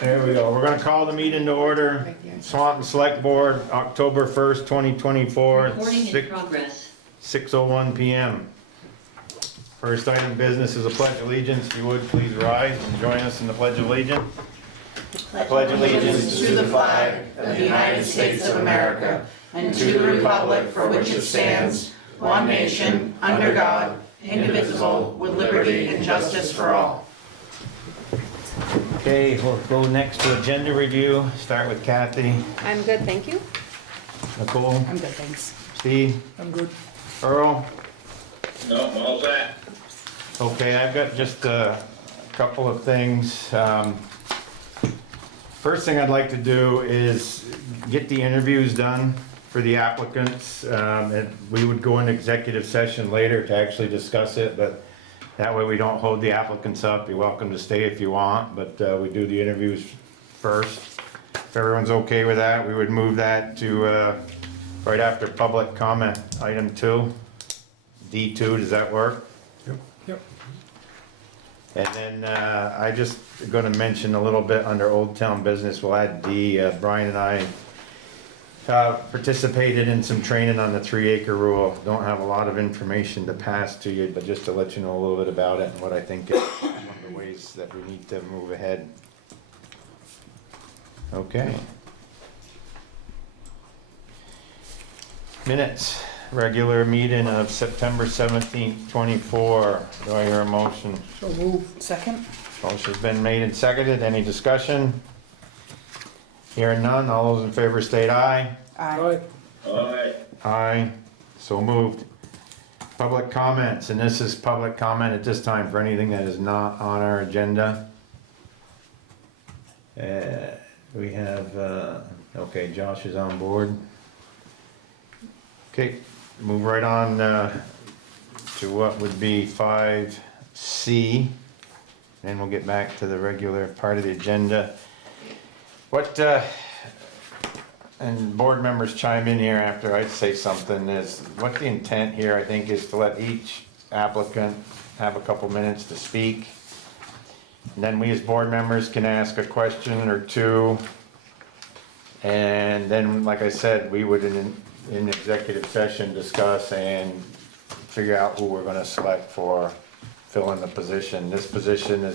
There we go. We're gonna call the meeting to order. Swanton Selectboard, October 1st, 2024, Recording in progress. 6:01 PM. First item of business is a pledge of allegiance. If you would, please rise and join us in the pledge of allegiance. I pledge allegiance to the flag of the United States of America and to the republic for which it stands, one nation, under God, indivisible, with liberty and justice for all. Okay, we'll go next to agenda review. Start with Kathy, I'm good, thank you. Nicole, I'm good, thanks. Steve, I'm good. Earl. No, all set. Okay, I've got just a couple of things. First thing I'd like to do is get the interviews done for the applicants. And we would go into executive session later to actually discuss it, but that way we don't hold the applicants up. You're welcome to stay if you want, but we do the interviews first. If everyone's okay with that, we would move that to right after public comment, item 2. D2, does that work? Yep. And then I just gonna mention a little bit under Old Town Business, we'll add D. Brian and I participated in some training on the 3-acre rule. Don't have a lot of information to pass to you, but just to let you know a little bit about it and what I think is one of the ways that we need to move ahead. Okay. Minutes, regular meeting of September 17th, 24. Do I hear a motion? So move. Second? Motion's been made and seconded. Any discussion? Hearing none. All those in favor state aye. Aye. All right. Aye. So moved. Public comments, and this is public comment at this time for anything that is not on our agenda. We have, okay, Josh is on board. Okay, move right on to what would be 5C. Then we'll get back to the regular part of the agenda. What, and board members chime in here after I say something, is what the intent here, I think, is to let each applicant have a couple minutes to speak. And then we as board members can ask a question or two. And then, like I said, we would in executive session discuss and figure out who we're gonna select for filling the position. This position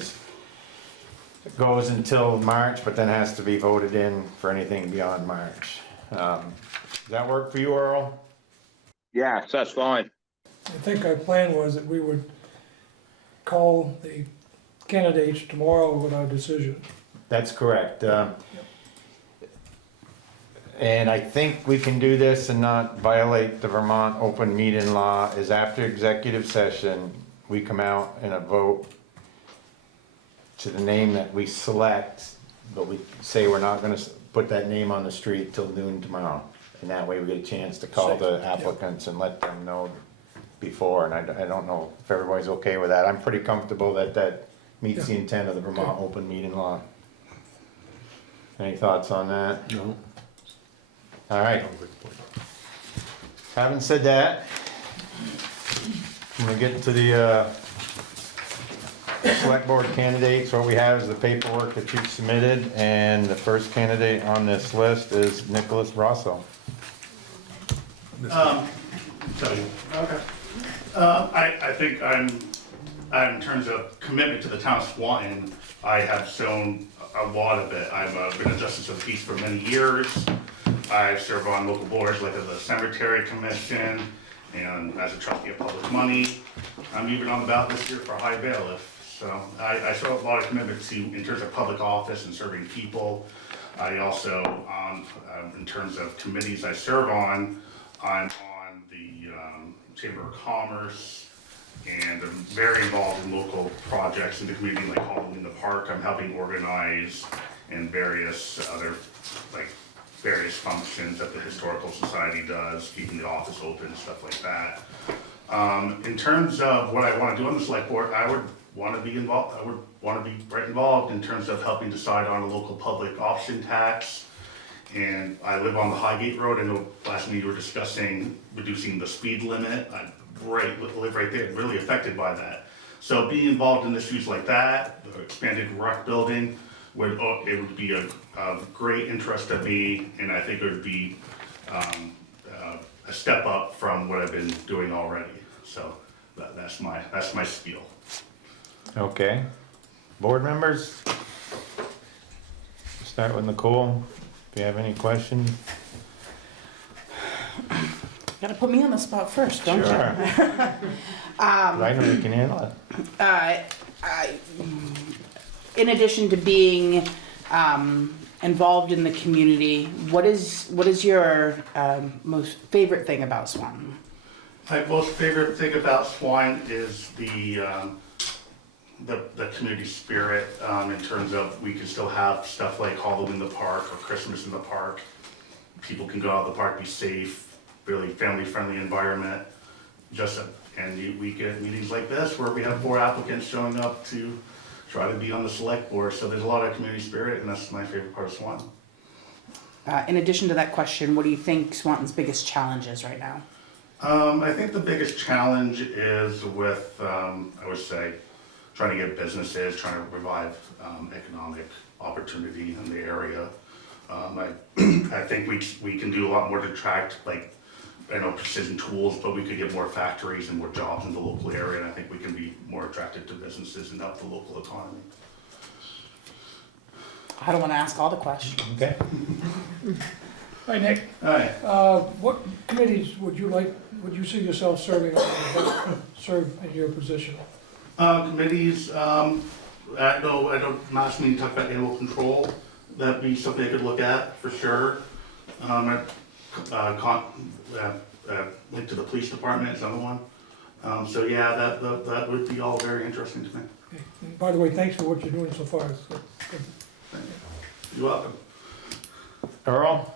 goes until March, but then has to be voted in for anything beyond March. Does that work for you, Earl? Yeah, that's fine. I think our plan was that we would call the candidates tomorrow with our decision. That's correct. And I think we can do this and not violate the Vermont open meeting law, is after executive session, we come out and a vote to the name that we select, but we say we're not gonna put that name on the street till noon tomorrow. And that way we get a chance to call the applicants and let them know before, and I don't know if everybody's okay with that. I'm pretty comfortable that that meets the intent of the Vermont open meeting law. Any thoughts on that? No. All right. Having said that, I'm gonna get to the select board candidates. What we have is the paperwork that you've submitted, and the first candidate on this list is Nicholas Rosso. Okay. I think in terms of commitment to the town of Swanton, I have shown a lot of it. I've been a justice of the peace for many years. I serve on local boards like the Cemetery Commission and as a trustee of public money. I'm even on the ballot this year for a high bailiff. So I show a lot of commitment to, in terms of public office and serving people. I also, in terms of committees I serve on, I'm on the Chamber of Commerce, and I'm very involved in local projects in the community, like Halloween in the Park. I'm helping organize and various other, like various functions that the Historical Society does, keeping the office open, stuff like that. In terms of what I want to do on the select board, I would want to be involved. I would want to be right involved in terms of helping decide on a local public option tax. And I live on the Highgate Road. I know last meeting we were discussing reducing the speed limit. I live right there, really affected by that. So being involved in issues like that, the expanded rec building, it would be a great interest to me, and I think it would be a step up from what I've been doing already. So that's my spiel. Okay. Board members? Start with Nicole, if you have any questions. Gotta put me on the spot first, don't you? Sure. I know you can handle it. In addition to being involved in the community, what is your most favorite thing about Swanton? My most favorite thing about Swan is the community spirit, in terms of we can still have stuff like Halloween in the park or Christmas in the park. People can go out in the park, be safe, really family-friendly environment. And we get meetings like this where we have 4 applicants showing up to try to be on the select board. So there's a lot of community spirit, and that's my favorite part of Swan. In addition to that question, what do you think Swanton's biggest challenge is right now? I think the biggest challenge is with, I would say, trying to get businesses, trying to revive economic opportunity in the area. I think we can do a lot more to attract, like, I know precision tools, but we could get more factories and more jobs in the local area, and I think we can be more attractive to businesses and help the local economy. I don't want to ask all the questions. Okay. Hi, Nick. Hi. What committees would you see yourself serving on, serve in your position? Committees, I don't, last meeting talked about animal control. That'd be something I could look at for sure. Link to the police department is another one. So yeah, that would be all very interesting to me. Okay. And by the way, thanks for what you're doing so far. It's good. You're welcome. Earl?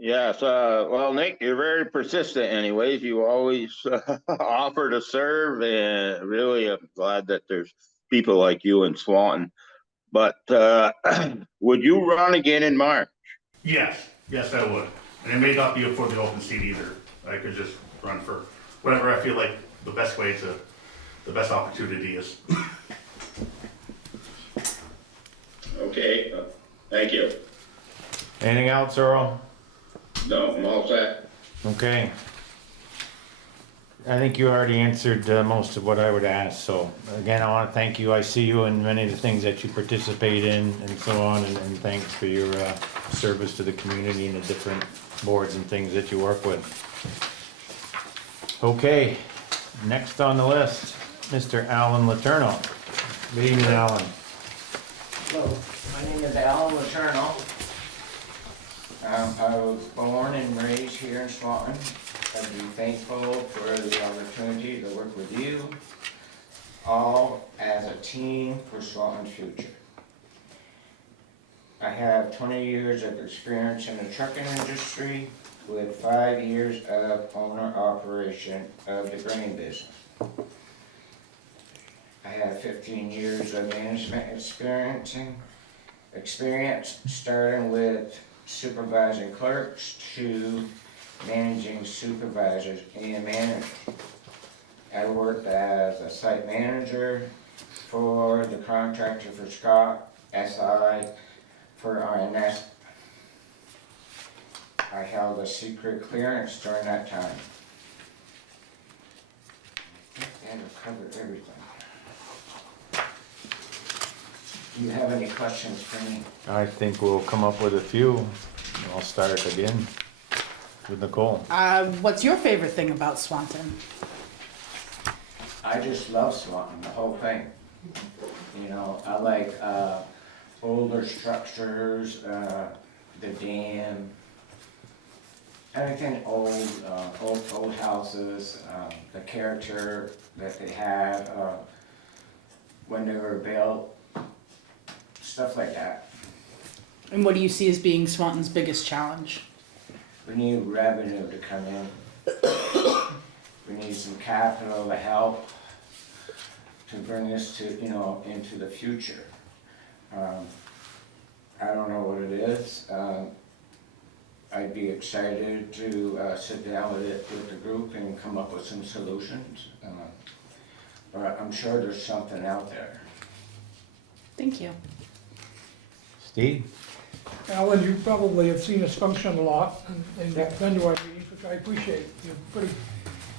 Yes, well, Nick, you're very persistent anyways. You always offer to serve, and really I'm glad that there's people like you in Swanton. But would you run again in March? Yes, I would. And it may not be for the open seat either. I could just run for whatever I feel like the best opportunity is. Okay, thank you. Anything else, Earl? No, I'm all set. Okay. I think you already answered most of what I would ask, so again, I want to thank you. I see you in many of the things that you participate in and so on, and thanks for your service to the community and the different boards and things that you work with. Okay, next on the list, Mr. Alan Letourneau. Good evening, Alan. Hello, my name is Alan Letourneau. I was born and raised here in Swanton. I'd be thankful for the opportunity to work with you all as a team for Swanton's future. I have 20 years of experience in the trucking industry with 5 years of owner-operation of the grain business. I have 15 years of management experience starting with supervising clerks to managing supervisors and managers. I worked as a site manager for the contractor for Scott, SI for INS. I held a secret clearance during that time. I think that'll cover everything. Do you have any questions for me? I think we'll come up with a few. I'll start again with Nicole. What's your favorite thing about Swanton? I just love Swanton, the whole thing. You know, I like older structures, the dam, everything old houses, the character that they had when they were built, stuff like that. And what do you see as being Swanton's biggest challenge? We need revenue to come in. We need some capital to help to bring us to, you know, into the future. I don't know what it is. I'd be excited to sit down with the group and come up with some solutions. But I'm sure there's something out there. Thank you. Steve? Alan, you probably have seen us function a lot and you've been to our meetings, which I appreciate. You're pretty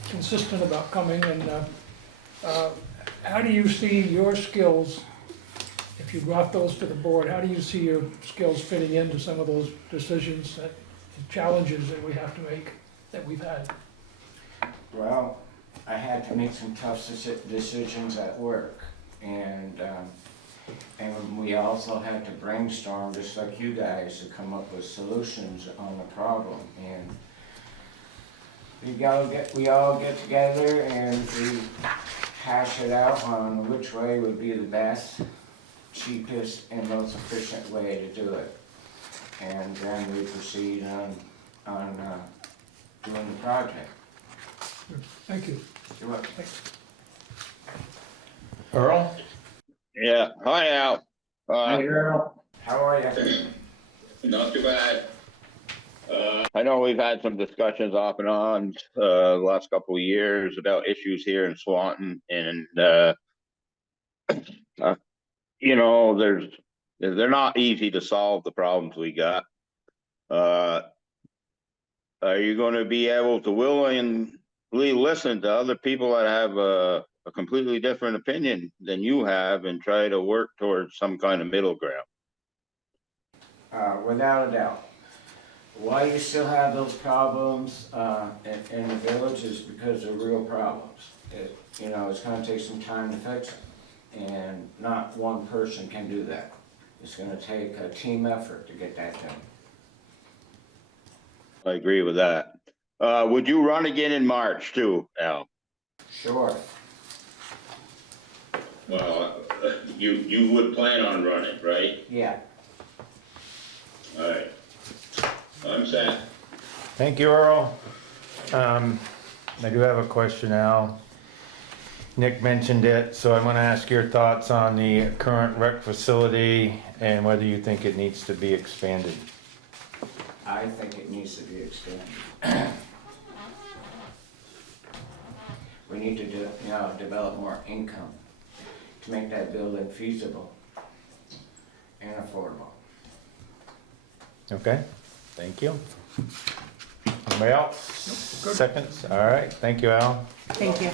consistent about coming and, how do you see your skills, if you brought those to the board, how do you see your skills fitting into some of those decisions and challenges that we have to make, that we've had? Well, I had to make some tough decisions at work, and we also had to brainstorm, just like you guys, to come up with solutions on the problem. And we all get together and we hash it out on which way would be the best, cheapest, and most efficient way to do it. And then we proceed on doing the project. Thank you. You're welcome. Earl? Yeah, hi Al. Earl. How are you? Not too bad. I know we've had some discussions off and on, the last couple of years about issues here in Swanton and, you know, they're not easy to solve, the problems we got. Are you gonna be able to willingly listen to other people that have a completely different opinion than you have and try to work towards some kind of middle ground? Without a doubt. Why you still have those problems in the village is because they're real problems. You know, it's gonna take some time to fix them, and not one person can do that. It's gonna take a team effort to get that done. I agree with that. Would you run again in March too, Al? Sure. Well, you would plan on running, right? Yeah. All right. I'm set. Thank you, Earl. I do have a question, Al. Nick mentioned it, so I'm gonna ask your thoughts on the current rec facility and whether you think it needs to be expanded. I think it needs to be expanded. We need to develop more income to make that building feasible and affordable. Okay, thank you. Anybody else? Seconds? All right, thank you, Al. Thank you.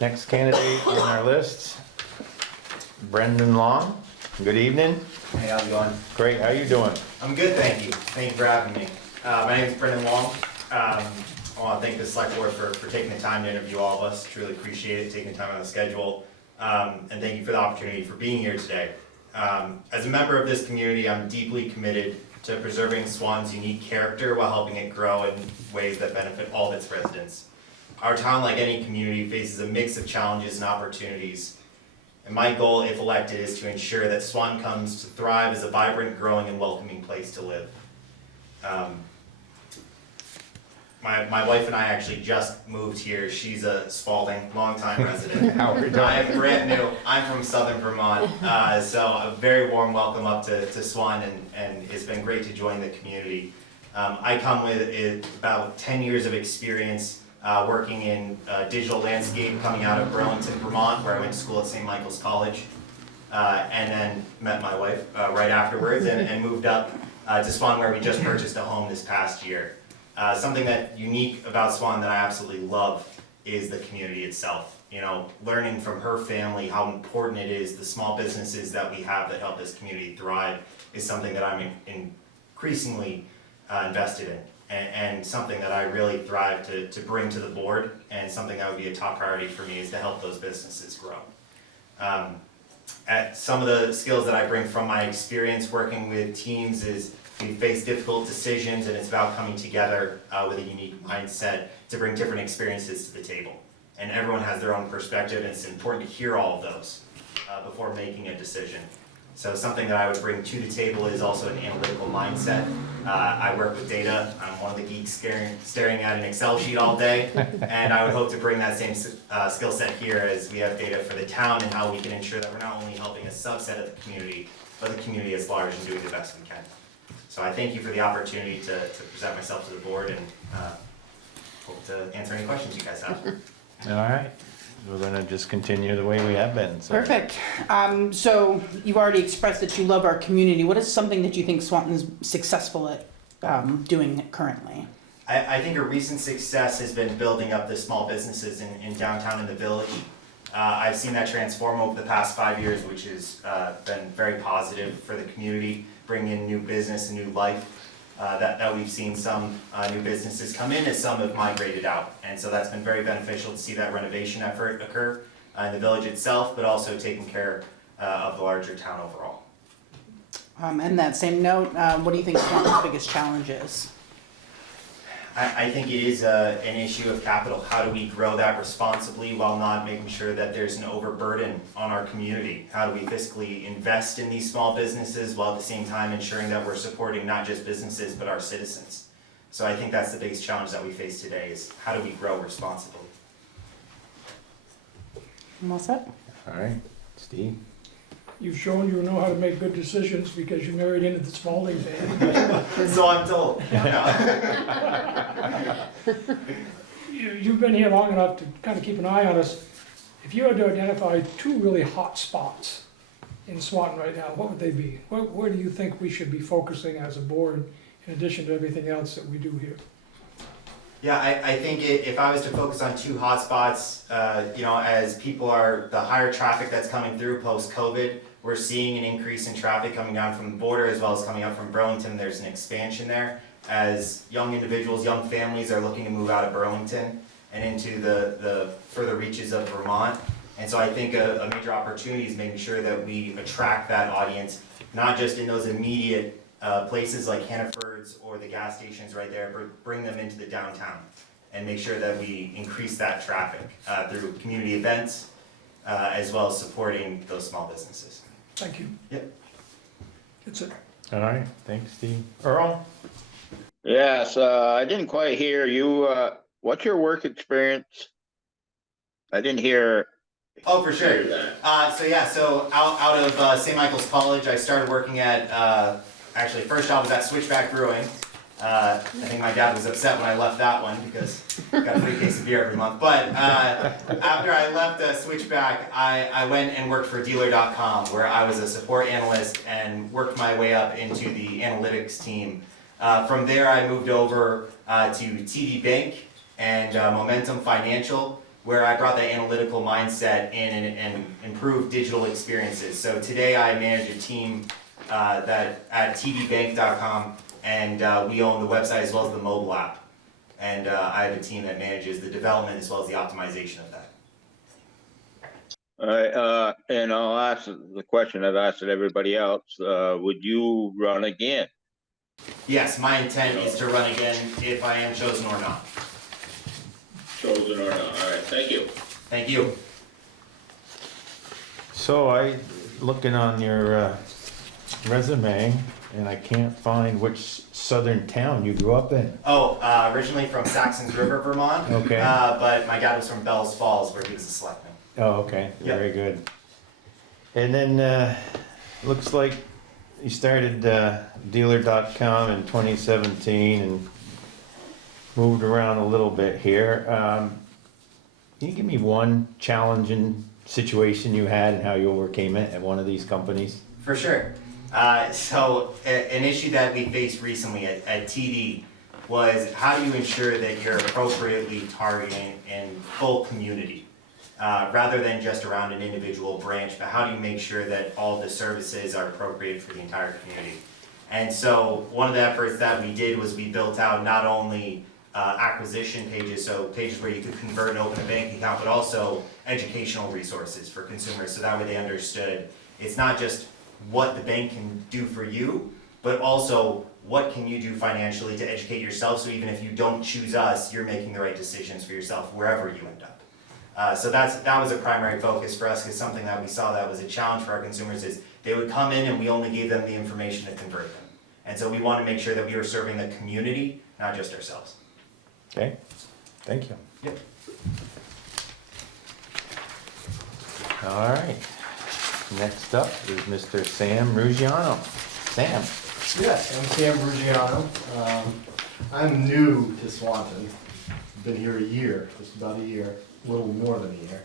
Next candidate on our list, Brendan Long. Good evening. Hey, how's it going? Great, how you doing? I'm good, thank you. Thank you for having me. My name is Brendan Long. I want to thank the select board for taking the time to interview all of us. Truly appreciate it, taking the time on the schedule. And thank you for the opportunity for being here today. As a member of this community, I'm deeply committed to preserving Swanton's unique character while helping it grow in ways that benefit all of its residents. Our town, like any community, faces a mix of challenges and opportunities. And my goal, if elected, is to ensure that Swanton comes to thrive as a vibrant, growing, and welcoming place to live. My wife and I actually just moved here. She's a Spalding, longtime resident. How are you doing? I am brand new. I'm from Southern Vermont, so a very warm welcome up to Swanton, and it's been great to join the community. I come with about 10 years of experience working in digital landscape, coming out of Burlington, Vermont, where I went to school at St. Michael's College, and then met my wife right afterwards and moved up to Swanton, where we just purchased a home this past year. Something that unique about Swanton that I absolutely love is the community itself. You know, learning from her family how important it is, the small businesses that we have that help this community thrive is something that I'm increasingly invested in. And something that I really thrive to bring to the board, and something that would be a top priority for me is to help those businesses grow. At some of the skills that I bring from my experience working with teams is we face difficult decisions, and it's about coming together with a unique mindset to bring different experiences to the table. And everyone has their own perspective, and it's important to hear all of those before making a decision. So something that I would bring to the table is also an analytical mindset. I work with data. I'm one of the geeks staring at an Excel sheet all day, and I would hope to bring that same skill set here as we have data for the town and how we can ensure that we're not only helping a subset of the community, but the community at large and doing the best we can. So I thank you for the opportunity to present myself to the board, and hope to answer any questions you guys have. All right, we're gonna just continue the way we have been, so. Perfect. So you've already expressed that you love our community. What is something that you think Swanton is successful at doing currently? I think a recent success has been building up the small businesses in downtown in the village. I've seen that transform over the past 5 years, which has been very positive for the community, bring in new business and new life. That we've seen some new businesses come in as some have migrated out. And so that's been very beneficial to see that renovation effort occur in the village itself, but also taking care of the larger town overall. And that same note, what do you think Swanton's biggest challenge is? I think it is an issue of capital. How do we grow that responsibly while not making sure that there's an overburden on our community? How do we fiscally invest in these small businesses while at the same time ensuring that we're supporting not just businesses but our citizens? So I think that's the biggest challenge that we face today is how do we grow responsibly? I'm all set. All right, Steve? You've shown you know how to make good decisions because you married into the Spalding family. So I'm told. You've been here long enough to kind of keep an eye on us. If you had to identify 2 really hot spots in Swanton right now, what would they be? Where do you think we should be focusing as a board in addition to everything else that we do here? Yeah, I think if I was to focus on 2 hotspots, as people are, the higher traffic that's coming through post-COVID, we're seeing an increase in traffic coming down from the border as well as coming up from Burlington. There's an expansion there as young individuals, young families are looking to move out of Burlington and into the further reaches of Vermont. And so I think a major opportunity is making sure that we attract that audience, not just in those immediate places like Hannaford's or the gas stations right there, but bring them into the downtown and make sure that we increase that traffic through community events as well as supporting those small businesses. Thank you. Yep. That's it. All right, thanks, Steve. Earl? Yes, I didn't quite hear you, what's your work experience? I didn't hear. Oh, for sure. That. So out of St. Michael's College, I started working at, actually first job was at Switchback Brewing. I think my dad was upset when I left that one because I got a free case of beer every month. But after I left Switchback, I went and worked for Dealer.com where I was a support analyst and worked my way up into the analytics team. From there, I moved over to TD Bank and Momentum Financial, where I brought that analytical mindset in and improved digital experiences. So today I manage a team that at tdbank.com, and we own the website as well as the mobile app. And I have a team that manages the development as well as the optimization of that. All right, and I'll ask the question I've asked everybody else, would you run again? Yes, my intent is to run again if I am chosen or not. Chosen or not, all right, thank you. Thank you. So looking on your resume, and I can't find which southern town you grew up in. Oh, originally from Saxons River, Vermont. Okay. But my dad was from Bells Falls, where he was a selectman. Oh, okay, Yep. very good. And then, looks like you started Dealer.com in 2017 and moved around a little bit here. Can you give me one challenging situation you had and how you overcame it at one of these companies? For sure. So an issue that we faced recently at TD was how do you ensure that you're appropriately targeting in full community rather than just around an individual branch, but how do you make sure that all the services are appropriate for the entire community? And so one of the efforts that we did was we built out not only acquisition pages, so pages where you could convert and open a bank account, but also educational resources for consumers, so that way they understood it's not just what the bank can do for you, but also what can you do financially to educate yourself, so even if you don't choose us, you're making the right decisions for yourself wherever you end up. So that was a primary focus for us, because something that we saw that was a challenge for our consumers is they would come in and we only gave them the information to convert them. And so we want to make sure that we were serving the community, not just ourselves. Okay, thank you. Yep. All right, next up is Mr. Sam Ruggiano. Sam? Yes, I'm Sam Ruggiano. I'm new to Swanton. Been here a year, just about a year, a little more than a year.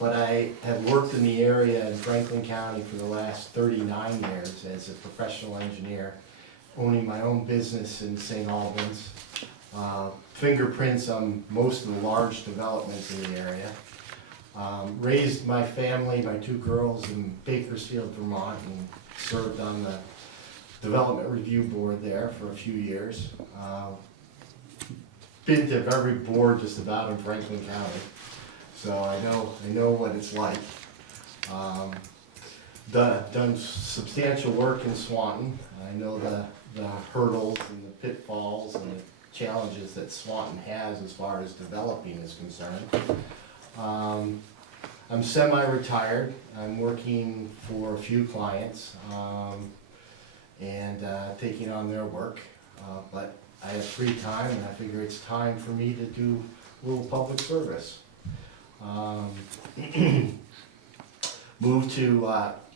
but I have worked in the area in Franklin County for the last 39 years as a professional engineer, owning my own business in St. Albans. Fingerprints on most of the large developments in the area. Raised my family, my two girls in Bakersfield, Vermont, and served on the Development Review Board there for a few years. Been to every board just about in Franklin County, so I know what it's like. Done substantial work in Swanton. I know the hurdles and the pitfalls and the challenges that Swanton has as far as developing is concerned. I'm semi-retired. I'm working for a few clients and taking on their work, but I have free time and I figure it's time for me to do a little public service. Moved to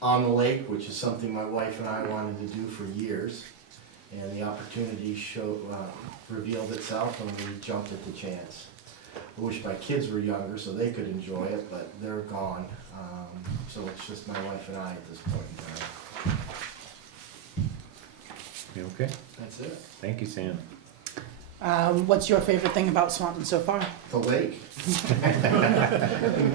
On the Lake, which is something my wife and I wanted to do for years, and the opportunity revealed itself and we jumped at the chance. I wish my kids were younger so they could enjoy it, but they're gone. So it's just my wife and I at this point in time. You okay? That's it. Thank you, Sam. What's your favorite thing about Swanton so far? The lake.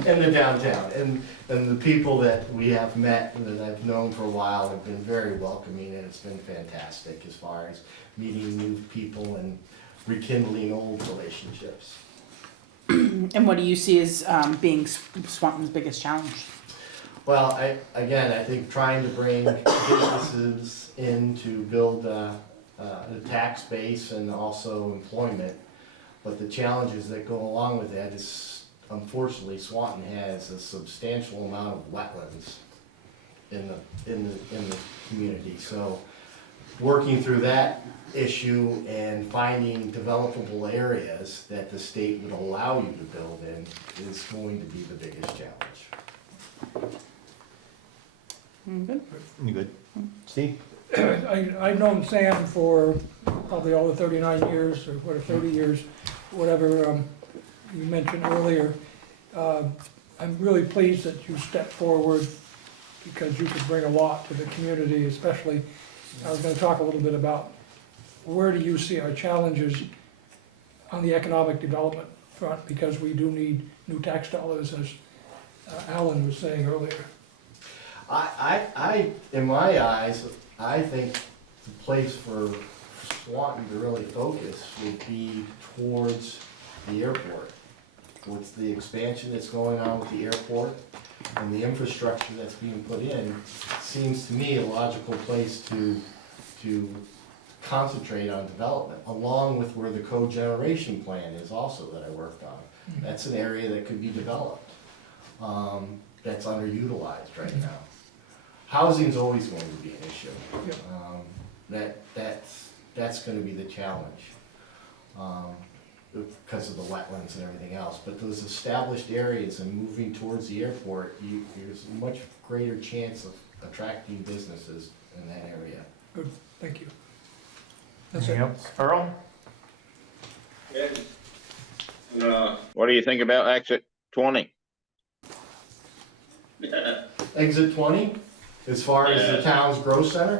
And the downtown. And the people that we have met and that I've known for a while have been very welcoming, and it's been fantastic as far as meeting new people and rekindling old relationships. And what do you see as being Swanton's biggest challenge? Well, I think trying to bring businesses in to build the tax base and also employment, but the challenges that go along with that is, unfortunately, Swanton has a substantial amount of wetlands in the community. So, working through that issue and finding developable areas that the state would allow you to build in is going to be the biggest challenge. Good. You good? Steve? I've known Sam for probably all the 39 years, or 30 years, whatever you mentioned earlier. I'm really pleased that you stepped forward because you could bring a lot to the community, especially, I was gonna talk a little bit about where do you see our challenges on the economic development front, because we do need new tax dollars, as Alan was saying earlier. In my eyes, I think the place for Swanton to really focus would be towards the airport. With the expansion that's going on with the airport and the infrastructure that's being put in, seems to me a logical place to concentrate on development, along with where the cogeneration plant is also that I worked on. That's an area that could be developed, that's underutilized right now. Housing's always going to be an issue. That's gonna be the challenge, because of the wetlands and everything else. But those established areas and moving towards the airport, there's a much greater chance of attracting businesses in that area. Good, thank you. That's Anything it. else? Earl? What do you think about exit 20? Exit 20, as far as the town's growth center?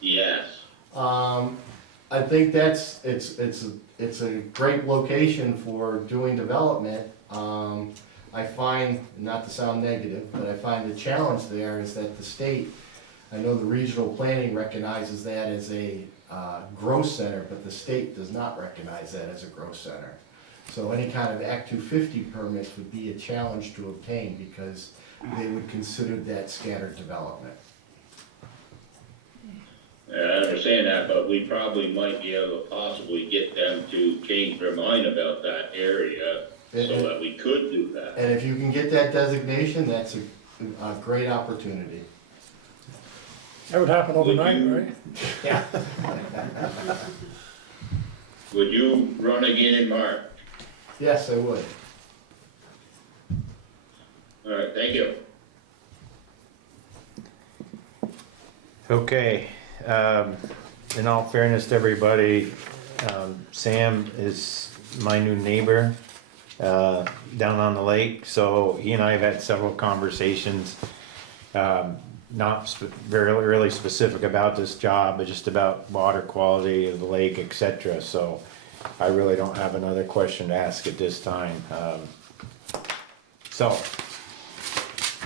Yes. I think it's a great location for doing development. I find, not to sound negative, but I find the challenge there is that the state, I know the regional planning recognizes that as a growth center, but the state does not recognize that as a growth center. So any kind of Act 250 permits would be a challenge to obtain because they would consider that scattered development. I understand that, but we probably might be able to possibly get them to change their mind about that area so that we could do that. And if you can get that designation, that's a great opportunity. That would happen overnight, right? Yeah. Would you run again in March? Yes, I would. All right, thank you. Okay, in all fairness to everybody, Sam is my new neighbor down on the lake. So he and I have had several conversations, not really specific about this job, but just about water quality of the lake, etc. So I really don't have another question to ask at this time. So,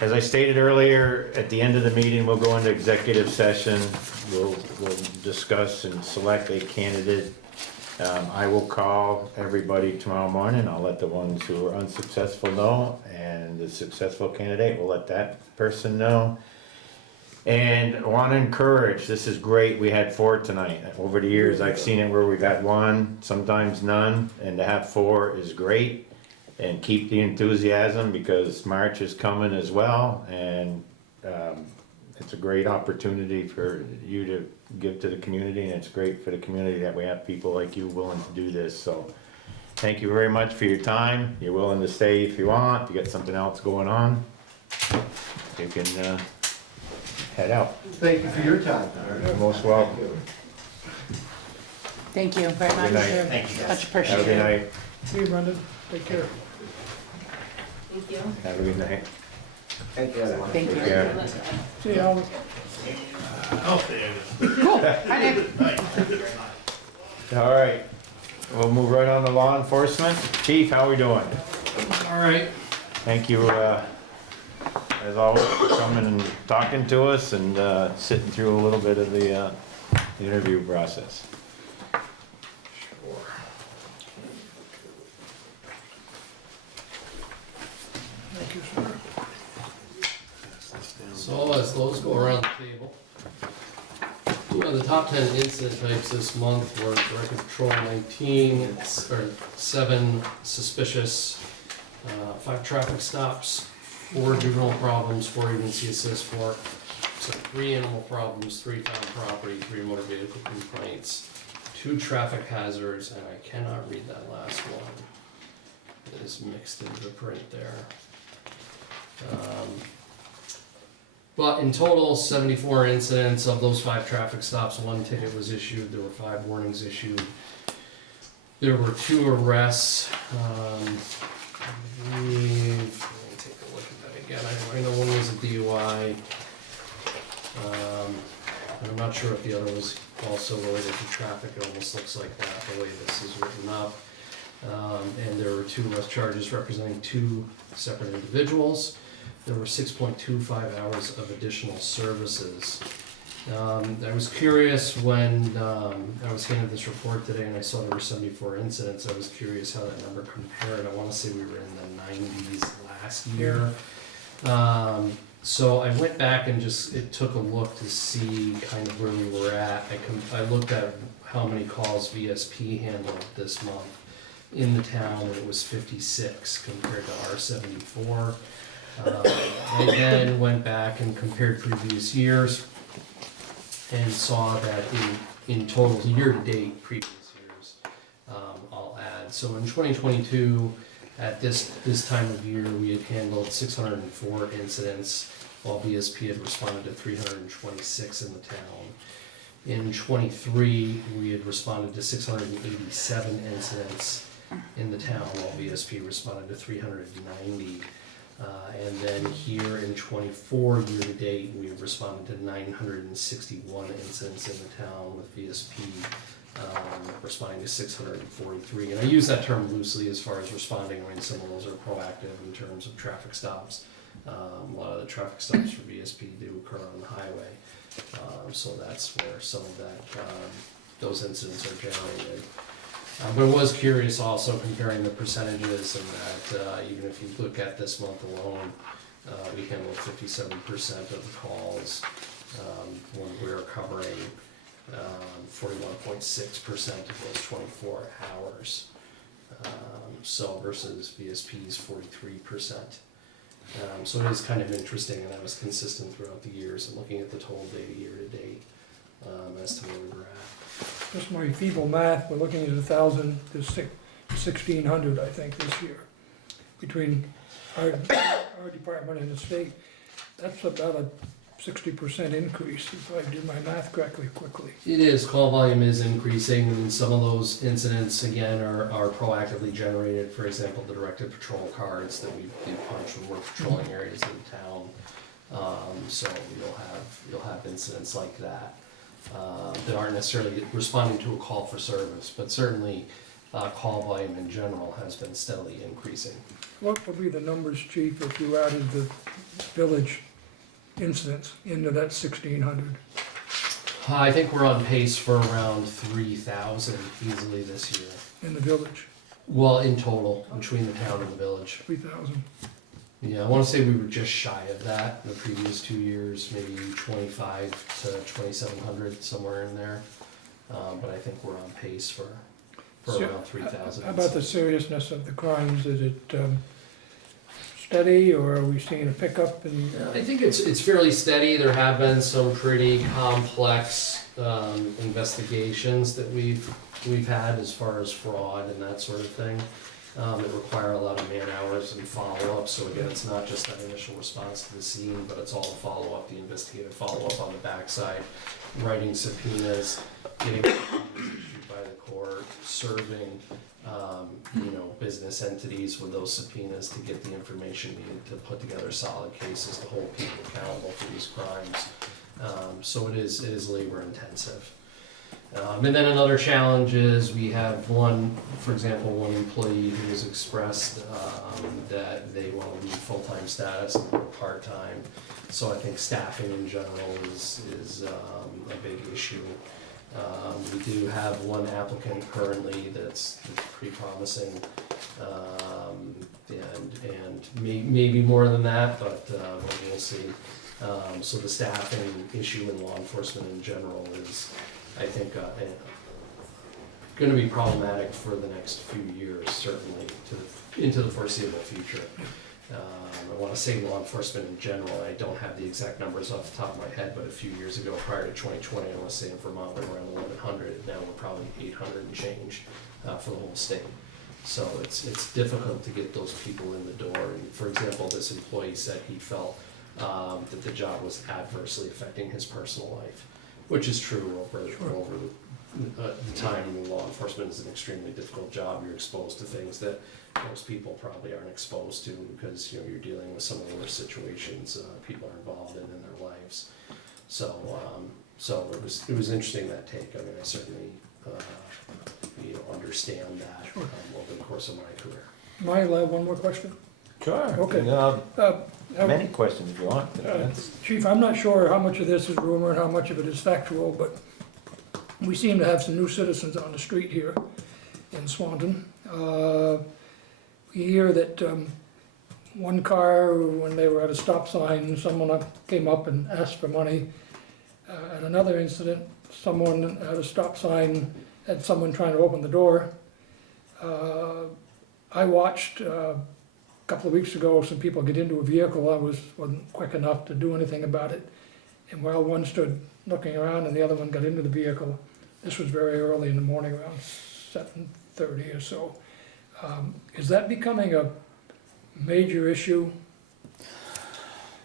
as I stated earlier, at the end of the meeting, we'll go into executive session. We'll discuss and select a candidate. I will call everybody tomorrow morning. I'll let the ones who are unsuccessful know, and the successful candidate will let that person know. And I want to encourage, this is great, we had 4 tonight. Over the years, I've seen it where we've had 1, sometimes none, and to have 4 is great. And keep the enthusiasm, because March is coming as well, and it's a great opportunity for you to give to the community, and it's great for the community that we have people like you willing to do this. So thank you very much for your time. You're willing to stay if you want. If you got something else going on, you can head out. Thank you for your time. You're most welcome. Thank you very much. Good night. Thank you, guys. Much Have a good appreciated. night. See you, Brendan. Take care. Thank you. Have a good night. Thank you, everyone. Thank you. Yeah. See you, Alan. I'll stay. Cool. Hi, Nick. All right, we'll move right on to law enforcement. Chief, how we doing? All right. Thank you, as always, for coming and talking to us and sitting through a little bit of the interview process. Thank you, sir. So as those go around the table, the top 10 incident types this month were record patrol 19, or 7 suspicious, 5 traffic stops, 4 juvenile problems, 4 agency assist, 4, so 3 animal problems, 3 found property, 3 motor vehicle complaints, 2 traffic hazards, and I cannot read that last one. It is mixed into the print there. But in total, 74 incidents. Of those 5 traffic stops, 1 ticket was issued. There were 5 warnings issued. There were 2 arrests. Let me take a look at that again. I know one was a DUI. And I'm not sure if the other was also related to traffic. It almost looks like that, the way this is written up. And there were 2 arrest charges representing 2 separate individuals. There were 6.25 hours of additional services. I was curious when I was handed this report today and I saw there were 74 incidents. I was curious how that number compared. I want to say we were in the 90s last year. So I went back and it took a look to see kind of where we were at. I looked at how many calls VSP handled this month in the town, and it was 56 compared to our 74. I then went back and compared previous years and saw that in total year-to-date previous years, I'll add. So in 2022, at this time of year, we had handled 604 incidents, while VSP had responded to 326 in the town. In 23, we had responded to 687 incidents in the town, while VSP responded to 390. And then here in 24 year-to-date, we have responded to 961 incidents in the town, with VSP responding to 643. And I use that term loosely as far as responding. I mean, some of those are proactive in terms of traffic stops. A lot of the traffic stops for VSP do occur on the highway. So that's where some of those incidents are generated. But I was curious also comparing the percentages, and that even if you look at this month alone, we handled 57% of the calls when we were covering 41.6% of those 24 hours. So versus VSP's 43%. So it is kind of interesting, and that was consistent throughout the years, and looking at the total data year to date as to where we were at. Just my feeble math, we're looking at 1,000 to 1,600, I think, this year, between our department and the state. That's about a 60% increase, if I do my math correctly, quickly. It is, call volume is increasing, and some of those incidents, again, are proactively generated. For example, the directed patrol cards that we punch when we're patrolling areas of the town. So you'll have incidents like that, that aren't necessarily responding to a call for service, but certainly, call volume in general has been steadily increasing. What would be the numbers, chief, if you added the village incidents into that 1,600? I think we're on pace for around 3,000 easily this year. In the village, Well, in total, between the town and the village. 3,000. Yeah, I wanna say we were just shy of that in the previous 2 years, maybe 25 to 2,700, somewhere in there. But I think we're on pace for So, around 3,000. How about the seriousness of the crimes? Is it steady, or are we seeing a pickup in? I think it's fairly steady. There have been some pretty complex investigations that we've had as far as fraud and that sort of thing. That require a lot of man hours and follow-up. So again, it's not just that initial response to the scene, but it's all the follow-up, the investigative follow-up on the backside, writing subpoenas, getting issued by the court, serving business entities with those subpoenas to get the information needed to put together solid cases to hold people accountable for these crimes. So it is labor intensive. And then another challenge is we have for example, one employee who has expressed that they want to leave full-time status and work part-time. So I think staffing in general is a big issue. We do have one applicant currently that's pretty promising, and maybe more than that, but we'll see. So the staffing issue in law enforcement in general is, I think, going to be problematic for the next few years, certainly into the foreseeable future. I want to say law enforcement in general. I don't have the exact numbers off the top of my head, but a few years ago, prior to 2020, I want to say in Vermont we were around 1,100. Now we're probably 800 and change for the whole state. So it's difficult to get those people in the door. And for example, this employee said he felt that the job was adversely affecting his personal life, which is true over the time. Law enforcement is an extremely difficult job. You're exposed to things that most people probably aren't exposed to, because you're dealing with some of the worst situations people are involved in their lives. So it was interesting, that take. I mean, I certainly understand that over the course of my career. Am I allowed one more question? Sure. Okay. Many questions if you want. Chief, I'm not sure how much of this is rumor and how much of it is factual, but we seem to have some new citizens on the street here in Swanton. We hear that one car, when they were at a stop sign, someone came up and asked for money. At another incident, someone at a stop sign had someone trying to open the door. I watched a couple of weeks ago some people get into a vehicle. I wasn't quick enough to do anything about it. And while one stood looking around and the other one got into the vehicle, this was very early in the morning, around 7:30 or so. Is that becoming a major issue?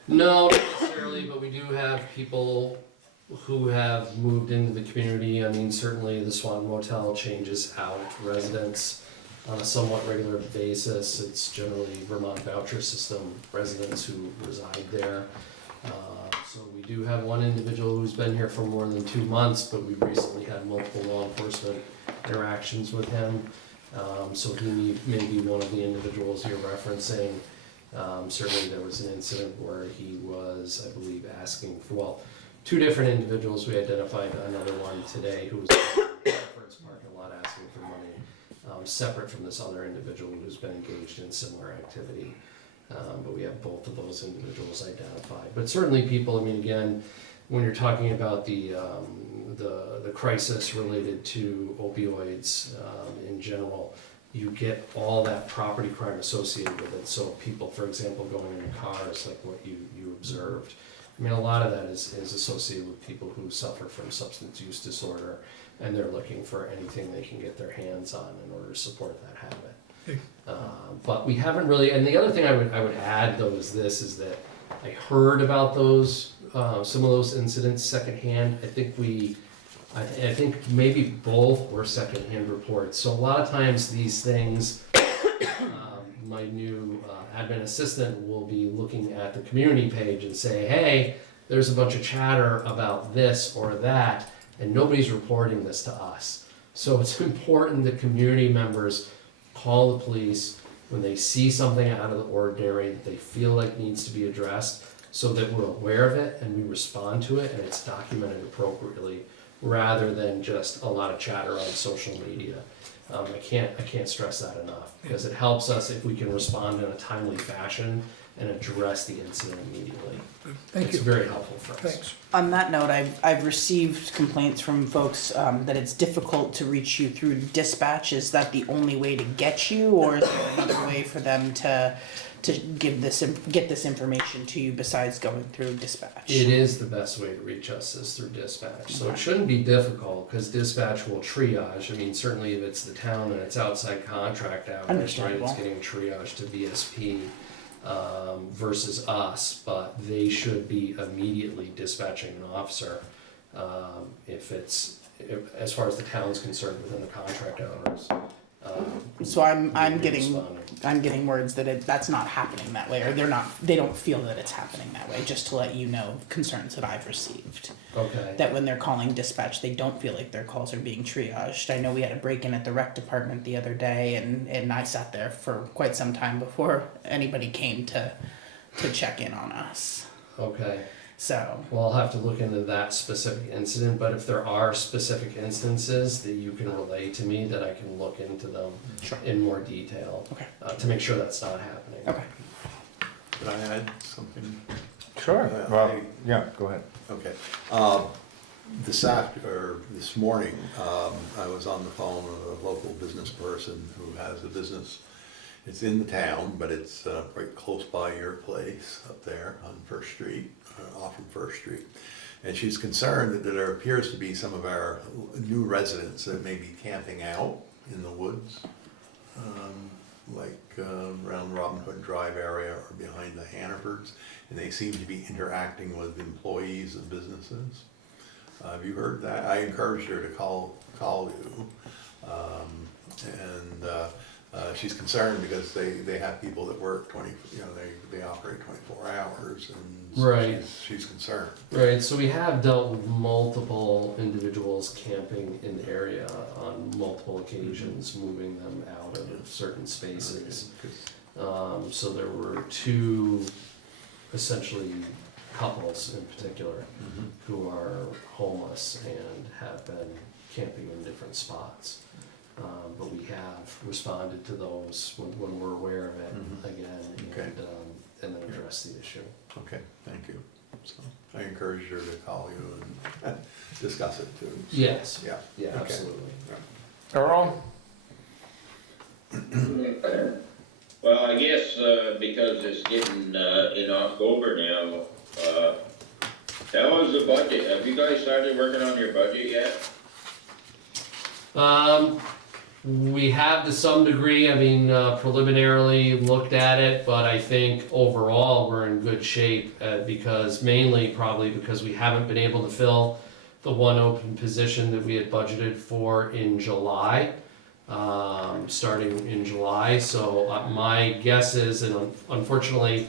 No, not necessarily, but we do have people who have moved into the community. I mean, certainly the Swanton Motel changes out residents on a somewhat regular basis. It's generally Vermont voucher system residents who reside there. So we do have one individual who's been here for more than 2 months, but we've recently had multiple law enforcement interactions with him. So he may be one of the individuals you're referencing. Certainly there was an incident where he was, I believe, asking for, 2 different individuals. We identified another one today who was in the parking lot asking for money, separate from this other individual who's been engaged in similar activity. But we have both of those individuals identified. But certainly people, I mean, again, when you're talking about the crisis related to opioids in general, you get all that property crime associated with it. So people, for example, going in cars, like what you observed, I mean, a lot of that is associated with people who suffer from substance use disorder, and they're looking for anything they can get their hands on in order to support that habit. But we haven't really, and the other thing I would add though is that I heard about those some of those incidents secondhand. I think maybe both were secondhand reports. So a lot of times these things, my new admin assistant will be looking at the community page and say, hey, there's a bunch of chatter about this or that, and nobody's reporting this to us. So it's important that community members call the police when they see something out of the ordinary that they feel like needs to be addressed, so that we're aware of it and we respond to it and it's documented appropriately, rather than just a lot of chatter on social media. I can't stress that enough, because it helps us if we can respond in a timely fashion and address the incident immediately. Thank It's you. very helpful for us. Thanks. On that note, I've received complaints from folks that it's difficult to reach you through dispatch. Is that the only way to get you, or is there another way for them to get this information to you besides going through dispatch? It is the best way to reach us is through dispatch. So it shouldn't be difficult, because dispatch will triage. I mean, certainly if it's the town and it's outside contract hours, right, Understandable. it's getting triaged to VSP versus us, but they should be immediately dispatching an officer as far as the town's concerned within the contract hours. So I'm getting responding. words that that's not happening that way, or they don't feel that it's happening that way. Just to let you know, concerns that I've received. Okay. That when they're calling dispatch, they don't feel like their calls are being triaged. I know we had a break-in at the rec department the other day, and I sat there for quite some time before anybody came to check in on us. Okay. So, Well, I'll have to look into that specific incident, but if there are specific instances that you can relay to me, that I can look into them Sure. in more detail. Okay. To make sure that's not happening. okay. Could I add something? Sure, well, yeah, go ahead. Okay. This morning, I was on the phone with a local business person who has a business. It's in the town, but it's right close by your place up there on First Street, off from First Street. And she's concerned that there appears to be some of our new residents that may be camping out in the woods, around Robin Hood Drive area or behind the Hannafords, and they seem to be interacting with employees of businesses. Have you heard that? I encouraged her to call you, she's concerned because they have people that work they operate 24 hours, and so Right. she's concerned. Right, so we have dealt with multiple individuals camping in the area on multiple occasions, moving them out of certain spaces. So there were two, essentially couples in particular, who are homeless and have been camping in different spots. But we have responded to those when we're aware of it again, Okay. and then address the issue. Okay, thank you. So I encouraged her to call you and discuss it too. Yes, Yeah. yeah, Okay. absolutely. Earl? Well, I guess, because it's getting, in October now, how is the budget? Have you guys started working on your budget yet? We have to some degree, I mean, preliminarily looked at it, but I think overall we're in good shape, mainly probably because we haven't been able to fill the one open position that we had budgeted for in July, starting in July. So my guess is, and unfortunately,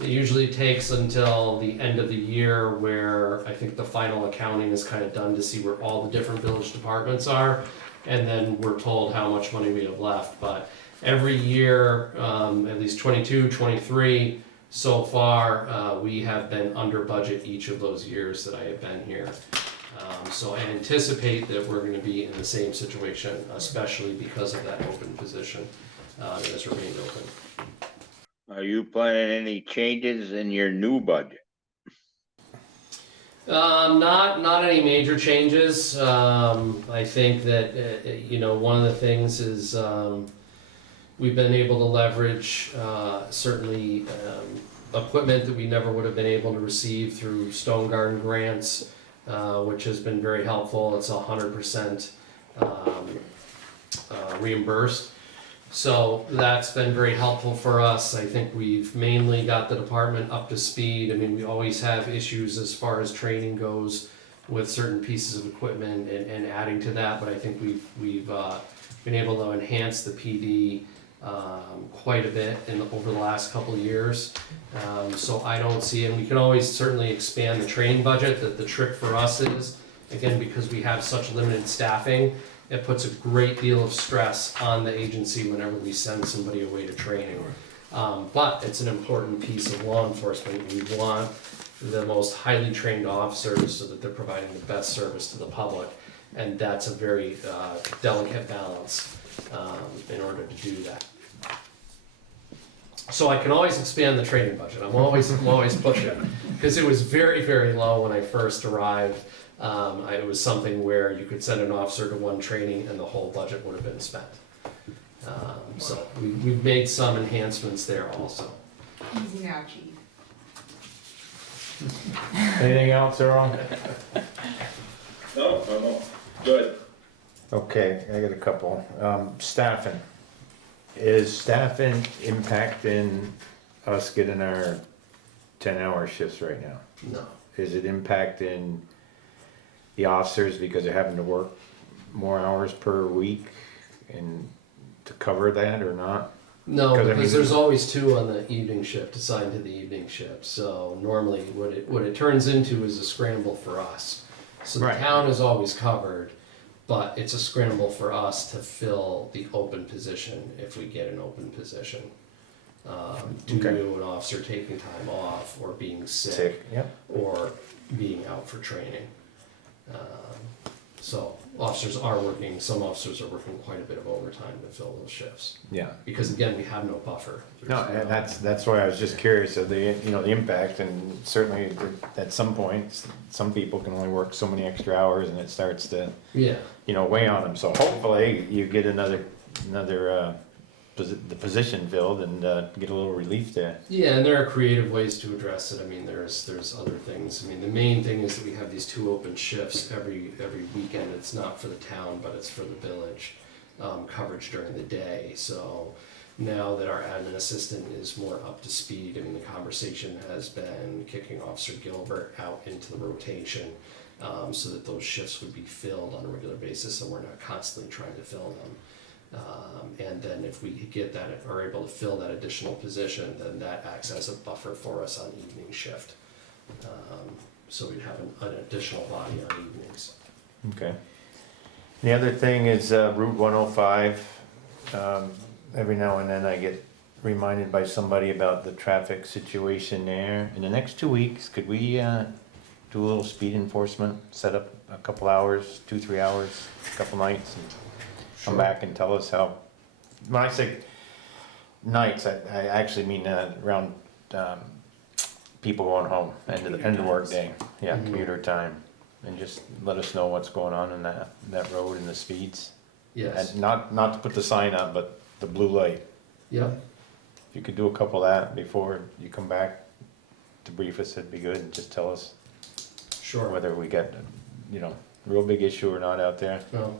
it usually takes until the end of the year where I think the final accounting is kind of done to see where all the different village departments are. And then we're told how much money we have left. But every year, at least 22, 23, so far, we have been under budget each of those years that I have been here. So I anticipate that we're gonna be in the same situation, especially because of that open position that has remained open. Are you planning any changes in your new budget? Not any major changes. I think that, one of the things is, we've been able to leverage, certainly, equipment that we never would have been able to receive through Stone Garden grants, which has been very helpful. It's 100% reimbursed. So that's been very helpful for us. I think we've mainly got the department up to speed. I mean, we always have issues as far as training goes with certain pieces of equipment and adding to that, but I think we've been able to enhance the PD quite a bit over the last couple of years. So I don't see, and we can always certainly expand the training budget. That the trick for us is, again, because we have such limited staffing, it puts a great deal of stress on the agency whenever we send somebody away to training. But it's an important piece of law enforcement. We want the most highly trained officers so that they're providing the best service to the public. And that's a very delicate balance in order to do that. So I can always expand the training budget. I'm always pushing, because it was very, very low when I first arrived. It was something where you could send an officer to one training and the whole budget would have been spent. So we've made some enhancements there also. Easy now, chief. Anything else, Earl? No, I'm all good. Okay, I got a couple. Staffing. Is staffing impacting us getting our 10-hour shifts right now? No. Is it impacting the officers because they're having to work more hours per week and to cover that or not? No, 'Cause I because mean- there's always two on the evening shift, assigned to the evening shift. So normally what it turns into is a scramble for us. So the Right. town is always covered, but it's a scramble for us to fill the open position if we get an open position. Due Okay. to an officer taking time off or being Sick, yep. or being out for training. So officers are working, some officers are working quite a bit of overtime to fill those shifts. Yeah. Because again, we have no buffer. No, There's and that's why I was just curious of the, the impact, and certainly at some point, some people can only work so many extra hours and it starts to, Yeah, weigh on them. So hopefully you get another, the position filled and get a little relief there. yeah, and there are creative ways to address it. I mean, there's other things. I mean, the main thing is that we have these two open shifts every weekend. It's not for the town, but it's for the village, coverage during the day. So now that our admin assistant is more up to speed, I mean, the conversation has been kicking Officer Gilbert out into the rotation, so that those shifts would be filled on a regular basis and we're not constantly trying to fill them. And then if we get that, are able to fill that additional position, then that acts as a buffer for us on evening shift. So we'd have an additional body on evenings. Okay. The other thing is Route 105. Every now and then I get reminded by somebody about the traffic situation there. In the next 2 weeks, could we do a little speed enforcement, set up a couple hours, 2-3 hours, a couple nights, and come back and tell us how, when I say nights, I actually mean around people going home, end of work day, yeah, Mhm. commuter time, and just let us know what's going on in that road and the speeds. Yes, And not to put the sign up, but the blue light. yep, If you could do a couple of that before you come back to brief us, it'd be good, and just tell us sure. whether we got, real big issue or not out there. Well,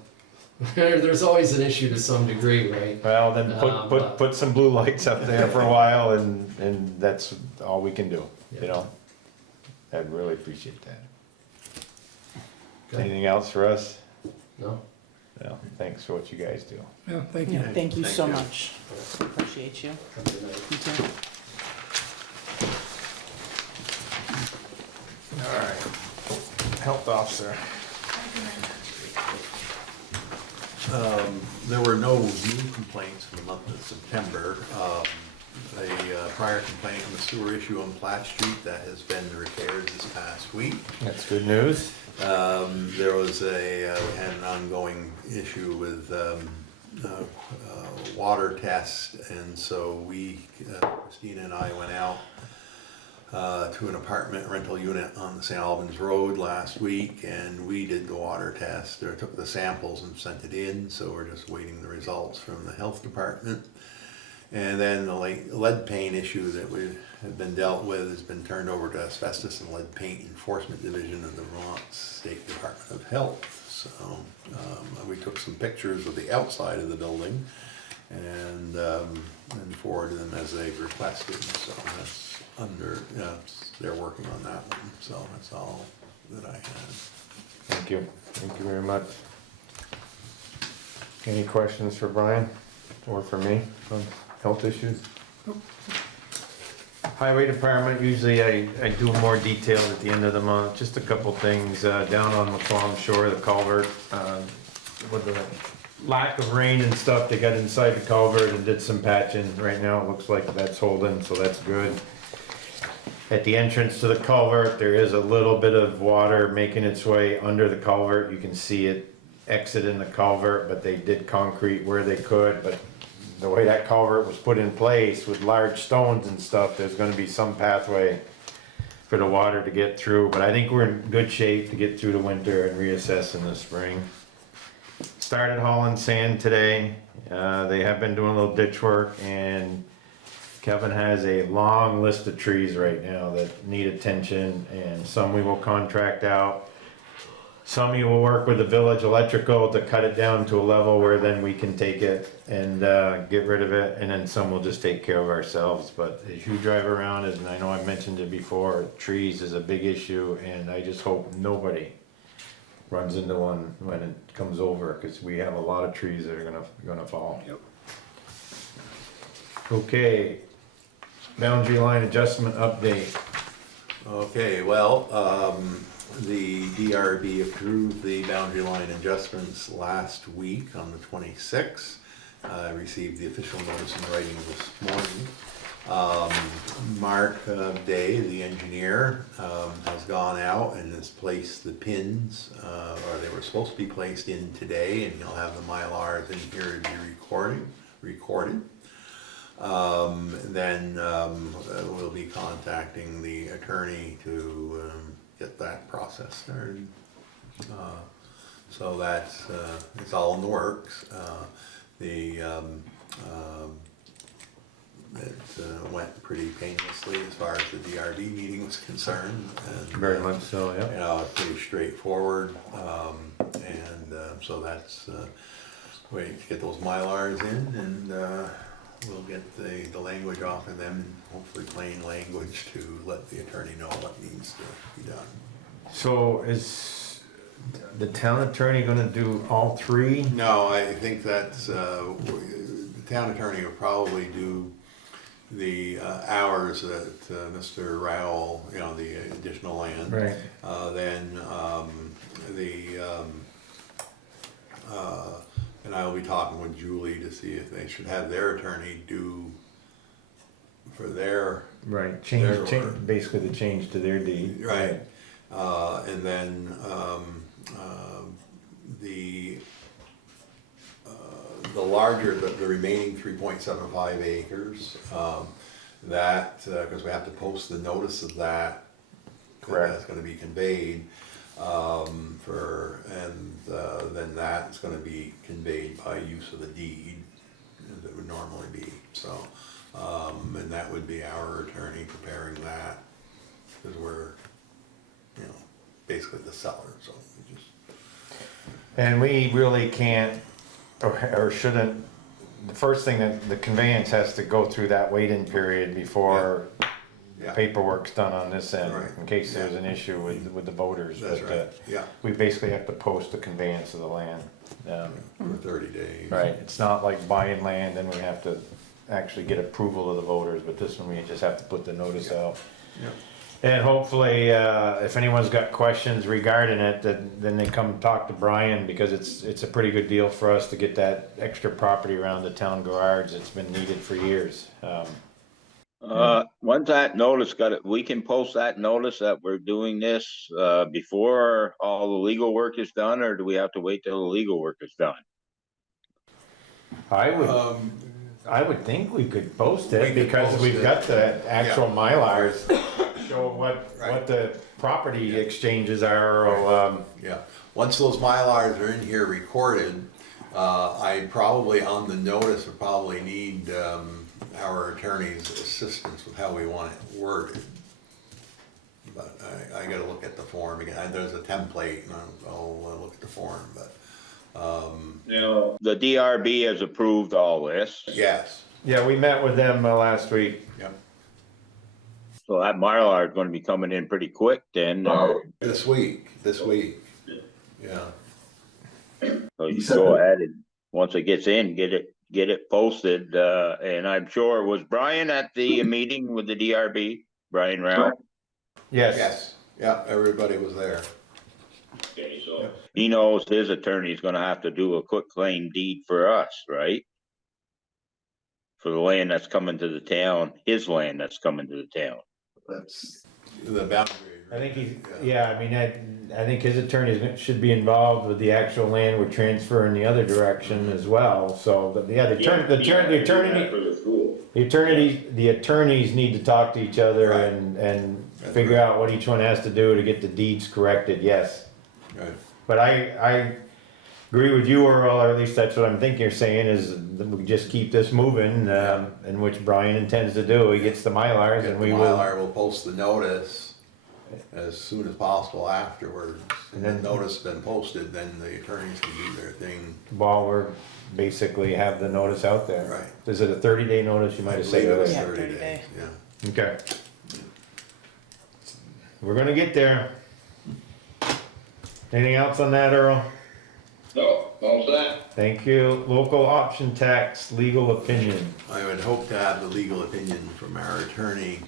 there's always an issue to some degree, right? Well, then but- put some blue lights up there for a while, and that's all we can do, Yeah. I'd really appreciate that. Okay. Anything else for us? No? No, thanks for what you guys do. Yeah, thank you. Yeah, thank you so you. much. Appreciate you. Have a good night. You too. All right. Health officer. There were no new complaints for the month of September. A prior complaint on the sewer issue on Platt Street, that has been repaired this past week. That's good news. There was we had an ongoing issue with water test, and so Christina and I went out to an apartment rental unit on the St. Albans Road last week, and we did the water test, or took the samples and sent it in, so we're just waiting the results from the health department. And then the lead paint issue that we have been dealt with has been turned over to Asbestos and Lead Paint Enforcement Division of the Vermont State Department of Health. So we took some pictures of the outside of the building, and forwarded them as they requested, so that's under, they're working on that one, so that's all that I had. Thank you very much. Any questions for Brian or for me on health issues? Highway department, usually I do more detailed at the end of the month, just a couple things, down on McQuam Shore, the culvert, with the lack of rain and stuff, they got inside the culvert and did some patching, right now it looks like that's holding, so that's good. At the entrance to the culvert, there is a little bit of water making its way under the culvert, you can see it exiting the culvert, but they did concrete where they could, but the way that culvert was put in place with large stones and stuff, there's gonna be some pathway for the water to get through, but I think we're in good shape to get through the winter and reassess in the spring. Started hauling sand today, they have been doing a little ditch work, and Kevin has a long list of trees right now that need attention, and some we will contract out. Some you will work with the village electrical to cut it down to a level where then we can take it and get rid of it, and then some we'll just take care of ourselves. But as you drive around, and I know I've mentioned it before, trees is a big issue, and I just hope nobody runs into one when it comes over, because we have a lot of trees that are gonna fall. Yep. Okay, boundary line adjustment update. Okay, well, the DRB approved the boundary line adjustments last week on the 26th. I received the official notice in writing this morning. Mark Day, the engineer, has gone out and has placed the pins, or they were supposed to be placed in today, and he'll have the Mylars in here to be recorded. Then we'll be contacting the attorney to get that process started. So that's, it's all in the works. It went pretty painlessly as far as the DRB meeting was concerned. And, Very much so, yeah. you know, it's pretty straightforward, so that's, wait to get those Mylars in, and we'll get the language off of them, and hopefully plain language to let the attorney know what needs to be done. So is the town attorney gonna do all three? No, I think that's, the town attorney will probably do the hours that Mr. Rowell, you know, the additional land. Right. Then and I will be talking with Julie to see if they should have their attorney do for their. Right, Their change, work. basically the change to their deed. Right. And then the larger, the remaining 3.75 acres, that, because we have to post the notice of that. Correct. That's gonna be conveyed, then that's gonna be conveyed by use of the deed, as it would normally be, so. And that would be our attorney preparing that, because we're, you know, basically the seller, so we just. And we really can't, or shouldn't, the first thing that the conveyance has to go through that wait-in period before Yeah. paperwork's done on this end, Right. in case there's an issue with the voters. That's But, right, yeah, we basically have to post the conveyance of the land. for 30 days. Right, it's not like buying land and we have to actually get approval of the voters, but this one we just have to put the notice out. Yeah. And hopefully, if anyone's got questions regarding it, then they come talk to Brian, because it's a pretty good deal for us to get that extra property around the town garage. It's been needed for years. Once that notice we can post that notice that we're doing this, before all the legal work is done, or do we have to wait till the legal work is done? I would think we could post We it, could because post we've it. got the actual Yeah. Mylars, show what Right. the property exchanges are, or, Yeah, once those Mylars are in here recorded, I probably, on the notice, would probably need, our attorney's assistance with how we want it worded. But I gotta look at the form again, there's a template, and I'll look at the form, but, Now, the DRB has approved all this, Yes, Yeah, we met with them last week. yep, so that Mylar is gonna be coming in pretty quick then, this week, yeah. so you go ahead and, once it gets in, get it posted, and I'm sure, was Brian at the meeting with the DRB? Brian Rao? Yes, Yes, yeah, everybody was there. Okay, so he knows his attorney's gonna have to do a quick claim deed for us, right? For the land that's coming to the town, his land that's coming to the town. That's, The boundary. I think he's, yeah, I mean, I think his attorney should be involved with the actual land we're transferring the other direction as well, so, but yeah, the attorneys need to talk to each other Right. and That's figure right. out what each one has to do to get the deeds corrected, yes. Right. But I agree with you, Earl, or at least that's what I'm thinking you're saying, is that we just keep this moving, and which Brian intends to do. He gets the Mylars Get and the we will. Mylar, we'll post the notice as soon as possible afterwards. And then notice been posted, then the attorneys can do their thing. While we're basically have the notice out there. Right. Is it a 30-day notice? You might I have said believe it was earlier. Yeah, 30 30 days, day. yeah. Okay. We're gonna get there. Anything else on that, Earl? No, all set? Thank you. Local option tax legal opinion. I would hope to have the legal opinion from our attorney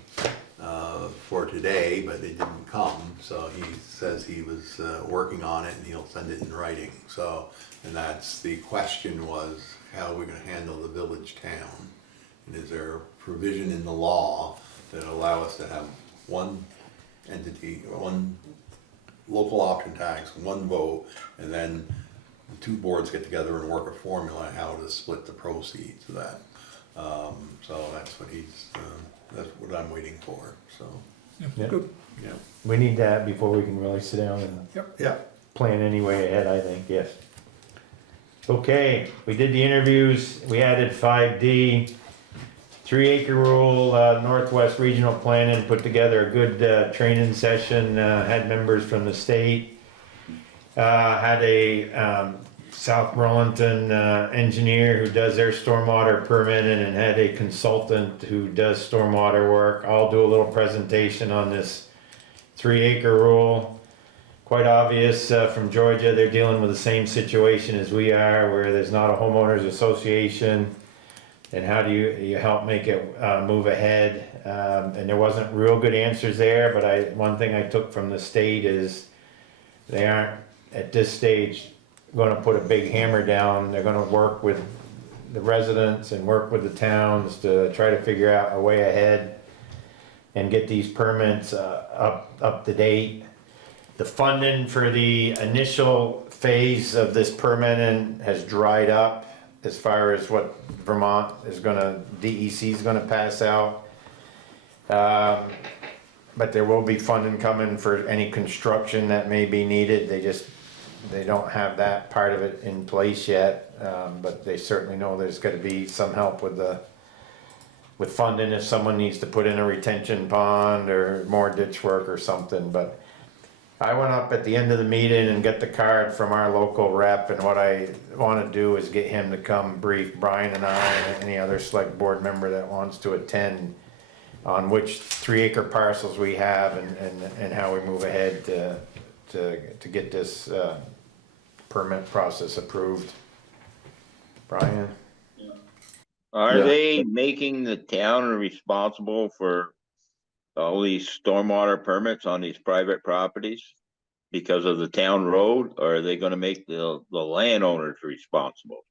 for today, but it didn't come. So he says he was working on it and he'll send it in writing. So, and that's, the question was, how are we gonna handle the village town? And is there a provision in the law that allow us to have one entity, one local option tax, one vote, and then the two boards get together and work a formula how to split the proceeds of that. So that's what that's what I'm waiting for, so, Yeah. Good. yeah. We need that before we can really sit down and Yeah. plan any way ahead, I think, yes. Okay, we did the interviews, we added 5D, 3-acre rule, Northwest Regional Planning, put together a good training session, had members from the state. Had a South Burlington engineer who does their stormwater permitting and had a consultant who does stormwater work. I'll do a little presentation on this 3-acre rule. Quite obvious from Georgia, they're dealing with the same situation as we are, where there's not a homeowners association. And how do you help make it move ahead? And there wasn't real good answers there, but one thing I took from the state is they aren't at this stage gonna put a big hammer down. They're gonna work with the residents and work with the towns to try to figure out a way ahead and get these permits up to date. The funding for the initial phase of this permitting has dried up as far as what Vermont is DEC is gonna pass out. But there will be funding coming for any construction that may be needed. They don't have that part of it in place yet. But they certainly know there's gotta be some help with funding if someone needs to put in a retention pond or more ditch work or something, but I went up at the end of the meeting and got the card from our local rep, and what I wanna do is get him to come brief Brian and I and any other select board member that wants to attend on which 3-acre parcels we have and how we move ahead to get this permit process approved. Brian? Are they making the town responsible for all these stormwater permits on these private properties because of the town road, or are they gonna make the landowners responsible?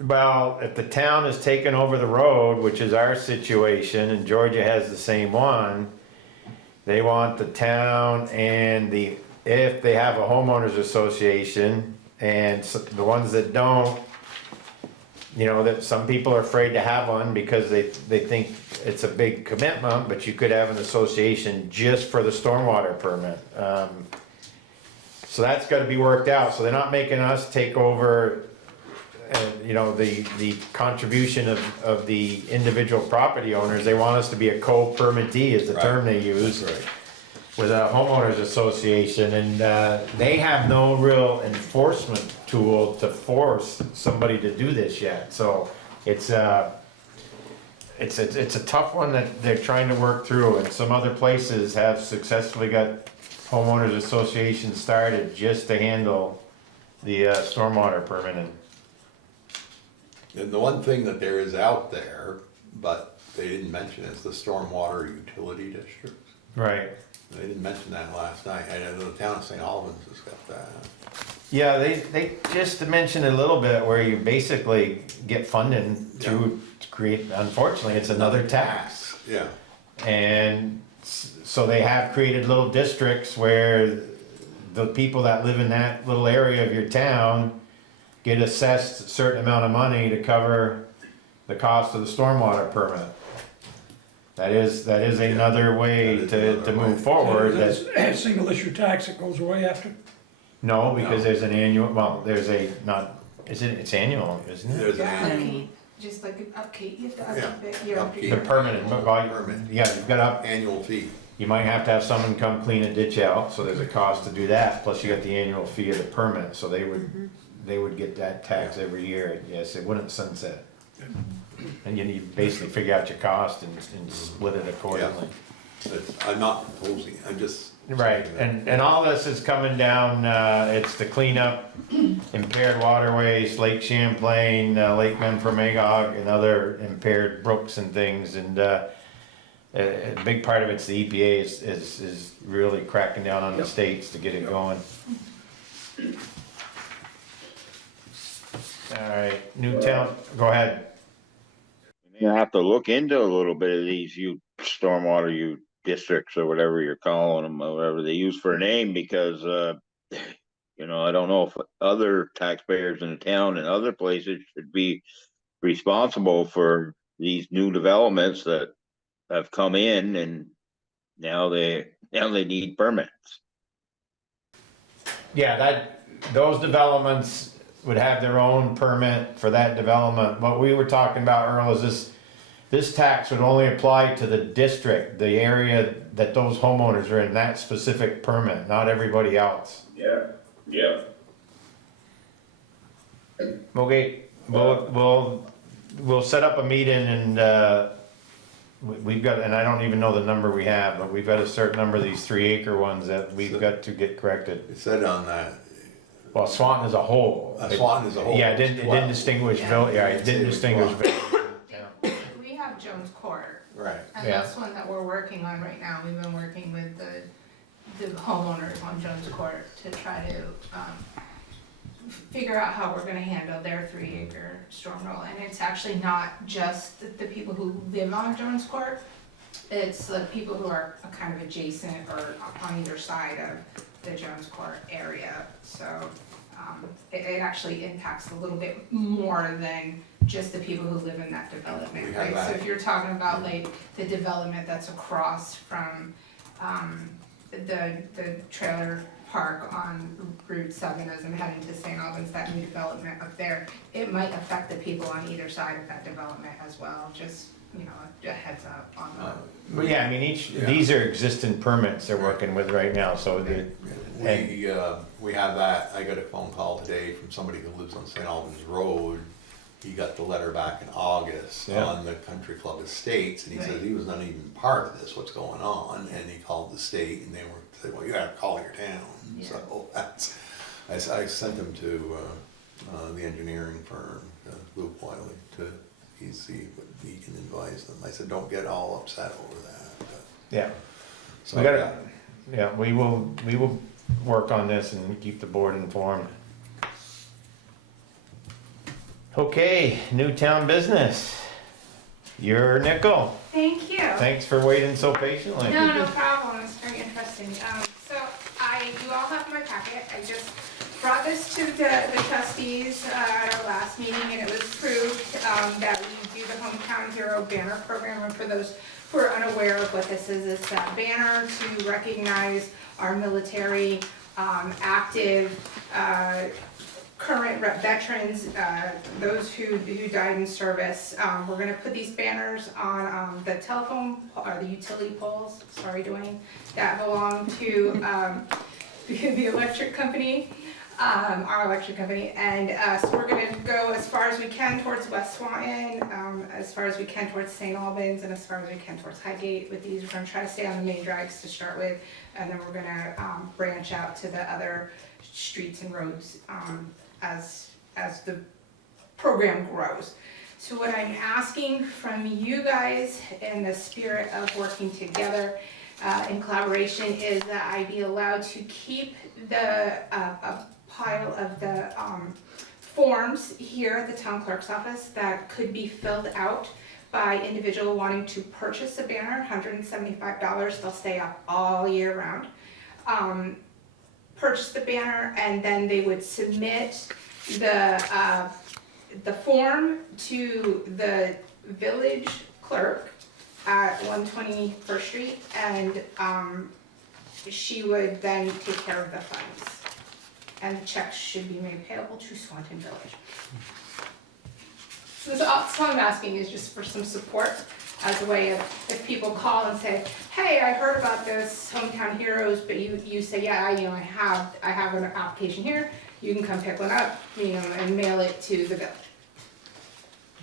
Well, if the town has taken over the road, which is our situation, and Georgia has the same one, they want the town and if they have a homeowners association, and the ones that don't, that some people are afraid to have one because they think it's a big commitment, but you could have an association just for the stormwater permit. So that's gotta be worked out, so they're not making us take over the contribution of the individual property owners. They want us to be a co-permittee is the term they use. That's right. with a homeowners association, and they have no real enforcement tool to force somebody to do this yet. So it's a tough one that they're trying to work through, and some other places have successfully got homeowners associations started just to handle the stormwater permitting. And the one thing that there is out there, but they didn't mention, is the stormwater utility districts. Right. They didn't mention that last night. I know the town of St. Albans has got that. Yeah, they just mentioned a little bit where you basically get funding through to create, unfortunately, it's another tax. Yeah. And so they have created little districts where the people that live in that little area of your town get assessed a certain amount of money to cover the cost of the stormwater permit. That is another way That is to another move way. forward. There's That, a single issue tax that goes away after. no, because No. there's an annual, well, there's a, not, it's annual, isn't it? There's an Yeah. annual, Just like an upkeep, you have to Yeah, upkeep it year after upkeep. The year. permanent, Permit. yeah, you've got up, annual fee. you might have to have someone come clean a ditch out, so there's a cost to do that, plus you got the annual fee of the permit, so they would get that tax every year, yes, it wouldn't sunset. And you basically figure out your cost and split it accordingly. I'm not proposing, I'm just. Right, saying and all this is coming down, it's to clean up impaired waterways, Lake Champlain, Lake Memphremagog, and other impaired brooks and things, and, a big part of it's the EPA is really cracking down on the states to get it going. Alright, Newtown, go ahead. You have to look into a little bit of these stormwater districts or whatever you're calling them, or whatever they use for a name, because, I don't know if other taxpayers in the town and other places should be responsible for these new developments that have come in, and now they need permits. Yeah, those developments would have their own permit for that development. What we were talking about, Earl, is this tax would only apply to the district, the area that those homeowners are in, that specific permit, not everybody else. Yeah. Okay, we'll set up a meeting and, we've got, and I don't even know the number we have, but we've got a certain number of these 3-acre ones that we've got to get corrected. It said on that, Well, Swanton as a whole. Swanton as a whole. Yeah, it didn't distinguish village, yeah, it didn't distinguish village. We have Jones Court, right. and Yeah. that's one that we're working on right now. We've been working with the homeowners on Jones Court to try to, figure out how we're gonna handle their 3-acre storm roll. And it's actually not just the people who live on Jones Court, it's the people who are kind of adjacent or on either side of the Jones Court area. So, it actually impacts a little bit more than just the people who live in that development, We have right? So that. if you're talking about like the development that's across from, the trailer park on Route 7 as I'm heading to St. Albans, that new development up there, it might affect the people on either side of that development as well, just, a heads up on that. But yeah, I mean, these are existing permits they're working with right now, so We have that, I got a phone call today from somebody who lives on St. Albans Road. He got the letter back in August Yeah. on the Country Club Estates, and he said he was not even part of this, what's going on, and he called the state, and they were, said, well, you gotta call your town. Yeah. So that's, I sent him to, the engineering firm, Luke Wiley, to see what he can advise them. I said, don't get all upset over that, but. yeah. So We gotta, yeah, we will work on this and keep the board informed. Okay, Newtown business. Your nickel. Thank you. Thanks for waiting so patiently. No problem, it's very interesting. So you all have my packet, I just brought this to the trustees at our last meeting, and it was approved, that we do the Hometown Hero Banner Program. And for those who are unaware of what this is, it's a banner to recognize our military, active, current veterans, those who died in service. We're gonna put these banners on the telephone, or the utility poles, sorry Dwayne, that belong to the electric company, our electric company. And so we're gonna go as far as we can towards West Swanton, as far as we can towards St. Albans, and as far as we can towards Highgate with these. We're gonna try to stay on the main drags to start with, and then we're gonna branch out to the other streets and roads as the program grows. So what I'm asking from you guys in the spirit of working together in collaboration is that I be allowed to keep the a pile of the forms here at the town clerk's office that could be filled out by individual wanting to purchase a banner, $175. They'll stay up all year round. Purchase the banner, and then they would submit the form to the village clerk at 121st Street, and she would then take care of the funds. And the checks should be made payable to Swanton Village. So that's all I'm asking is just for some support as a way of, if people call and say, hey, I heard about this Hometown Heroes, but you say, yeah, I have an application here, you can come pick one up, and mail it to the village.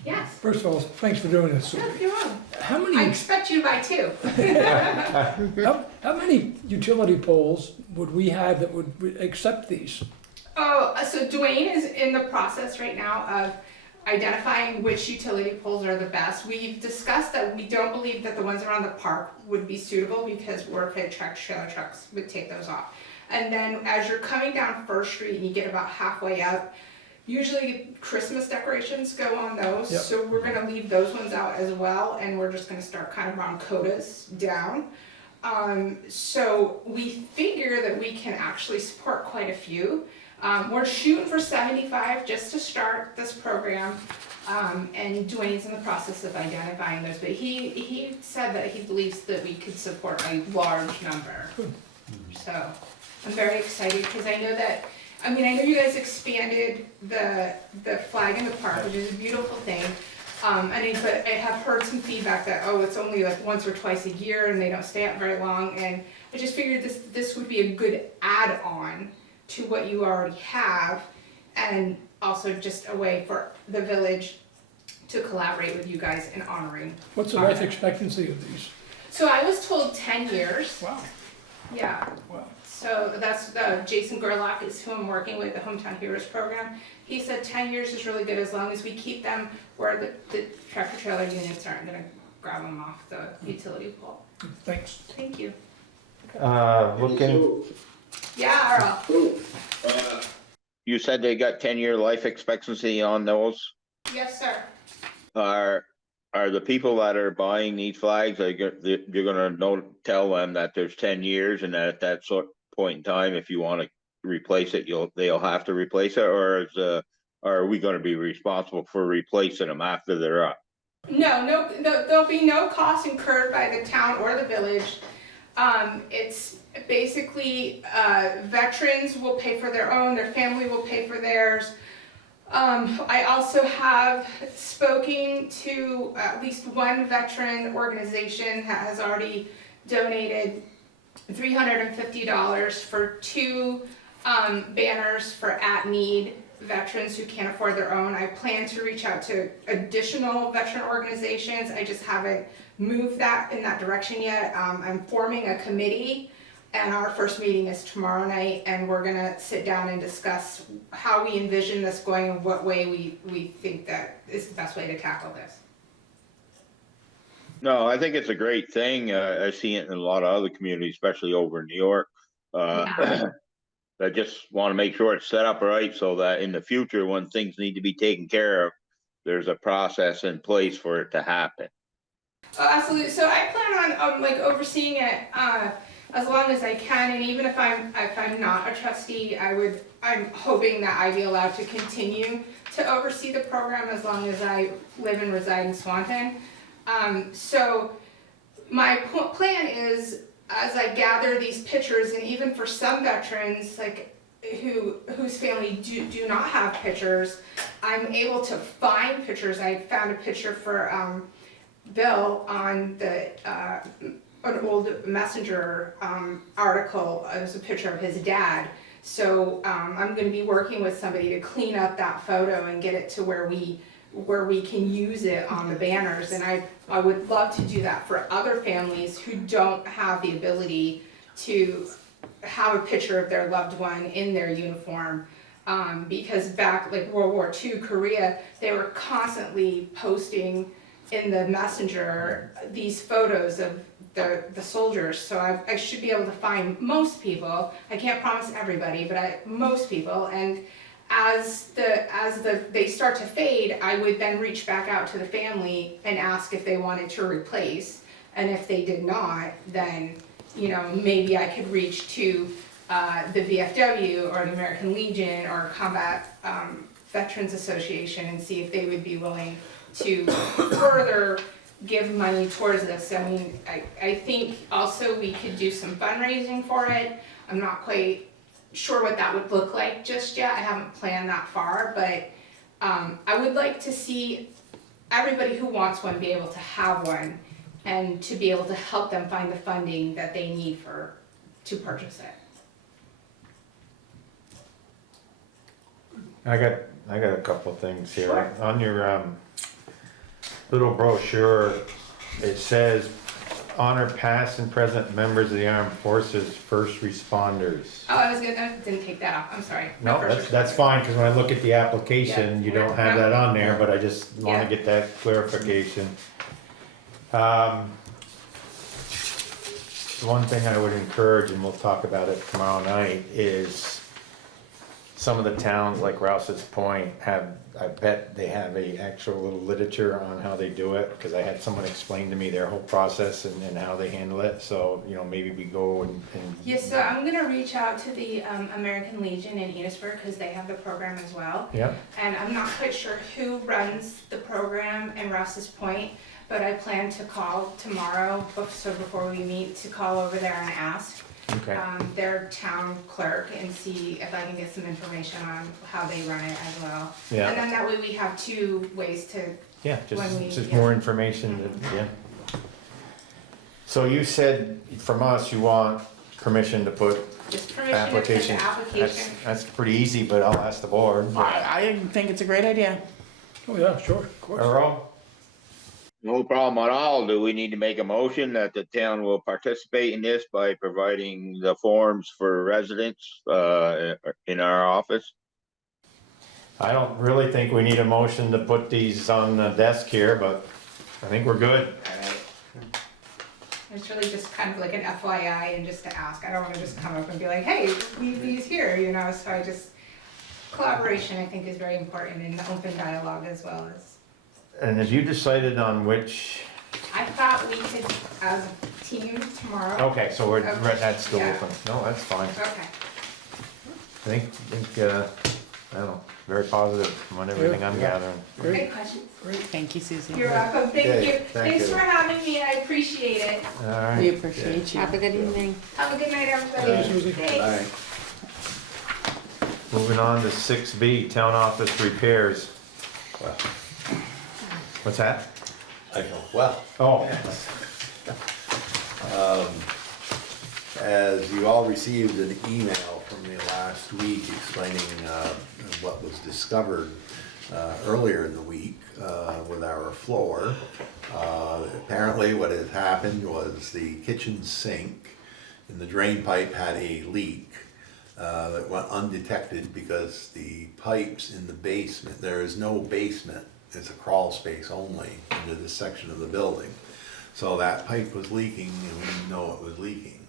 Yes. First of all, thanks for doing this. No, you're welcome. How I many, expect you to buy two. how many utility poles would we have that would accept these? Oh, so Dwayne is in the process right now of identifying which utility poles are the best. We've discussed that we don't believe that the ones around the park would be suitable because work trailer trucks would take those off. And then as you're coming down First Street and you get about halfway up, usually Christmas decorations go on those. Yep. So we're gonna leave those ones out as well, and we're just gonna start kind of around codas down. So we figure that we can actually support quite a few. We're shooting for 75 just to start this program, and Dwayne's in the process of identifying those, but he said that he believes that we could support a large number. So I'm very excited because I know you guys expanded the flag in the park, which is a beautiful thing. But I have heard some feedback that, it's only like once or twice a year and they don't stay up very long, and I just figured this would be a good add-on to what you already have, and also just a way for the village to collaborate with you guys in honoring. What's the life expectancy of these? So I was told 10 years. Wow, Yeah. wow. So that's Jason Gerlach is who I'm working with, the Hometown Heroes program. He said 10 years is really good as long as we keep them where the tractor trailer units aren't gonna grab them off the utility pole. Thanks. Thank you. Looking, Yeah, Earl. You said they got 10-year life expectancy on those. Yes, sir. Are the people that are buying these flags, you're gonna tell them that there's 10 years and that at that sort point in time, if you wanna replace it, they'll have to replace it, or are we gonna be responsible for replacing them after they're up? No, there'll be no cost incurred by the town or the village. It's basically, veterans will pay for their own, their family will pay for theirs. I also have spoken to at least one veteran organization that has already donated $350 for two banners for at-need veterans who can't afford their own. I plan to reach out to additional veteran organizations. I just haven't moved that in that direction yet. I'm forming a committee, and our first meeting is tomorrow night, and we're gonna sit down and discuss how we envision this going and what way we think that is the best way to tackle this. No, I think it's a great thing. I see it in a lot of other communities, especially over in New York. I just want to make sure it's set up right so that in the future, when things need to be taken care of, there's a process in place for it to happen. Oh, absolutely. So I plan on overseeing it as long as I can, and even if I'm not a trustee, I'm hoping that I'd be allowed to continue to oversee the program as long as I live and reside in Swanton. So my plan is, as I gather these pictures, and even for some veterans, whose family do not have pictures, I'm able to find pictures. I found a picture for Bill on the an old Messenger article. It was a picture of his dad. So I'm going to be working with somebody to clean up that photo and get it to where we can use it on the banners. And I would love to do that for other families who don't have the ability to have a picture of their loved one in their uniform. Because back like World War II, Korea, they were constantly posting in the Messenger these photos of the soldiers. So I should be able to find most people. I can't promise everybody, but most people. And as they start to fade, I would then reach back out to the family and ask if they wanted to replace. And if they did not, then maybe I could reach to the VFW or the American Legion or Combat Veterans Association and see if they would be willing to further give money towards this. I mean, I think also we could do some fundraising for it. I'm not quite sure what that would look like just yet. I haven't planned that far, but I would like to see everybody who wants one be able to have one and to be able to help them find the funding that they need to purchase it. I got a couple of things here. Sure. On your little brochure, it says honor past and present members of the armed forces, first responders. Oh, I didn't take that off, I'm sorry. No, that's fine, because when I look at the application, you don't have that on there, but I just wanna Yeah. get that clarification. One thing I would encourage, and we'll talk about it tomorrow night, is some of the towns like Rouse's Point I bet they have a actual little literature on how they do it, because I had someone explain to me their whole process and how they handle it, so, maybe we go and. Yes, so I'm gonna reach out to the American Legion in Enosburg, because they have the program as well. Yeah, And I'm not quite sure who runs the program in Rouse's Point, but I plan to call tomorrow, so before we meet, to call over there and ask okay, their town clerk and see if I can get some information on how they run it as well. And yeah, then that way we have two ways to, yeah, when we- just yeah. more information, yeah. So you said from us, you want permission to put just permission to put the application. application. That's pretty easy, but I'll ask the board. I think it's a great idea. Oh, yeah, sure, of course. Earl? No problem at all. Do we need to make a motion that the town will participate in this by providing the forms for residents, in our office? I don't really think we need a motion to put these on the desk here, but I think we're good. Alright. It's really just kind of like an FYI and just to ask. I don't wanna just come up and be like, hey, leave these here, so I just, collaboration I think is very important in the open dialogue as well as. And have you decided on which, I thought we could, as a team tomorrow. okay, so that's still Yeah. open. No, that's fine. Okay. I think, I don't know, very positive from what everything I'm gathering. Great question. Thank you, Susie. You're welcome. Thank Okay, you. thank Thanks you. for having me. I appreciate it. All right. We appreciate you. Have a good evening. Have a good night, everybody. Thanks, Susie. Thanks. Moving on to 6B, town office repairs. Well, What's that? I go, well, Oh, as you all received an email from me last week explaining what was discovered earlier in the week with our floor. Apparently what had happened was the kitchen sink and the drain pipe had a leak that went undetected because the pipes in the basement, there is no basement, it's a crawl space only into this section of the building. So that pipe was leaking and we didn't know it was leaking.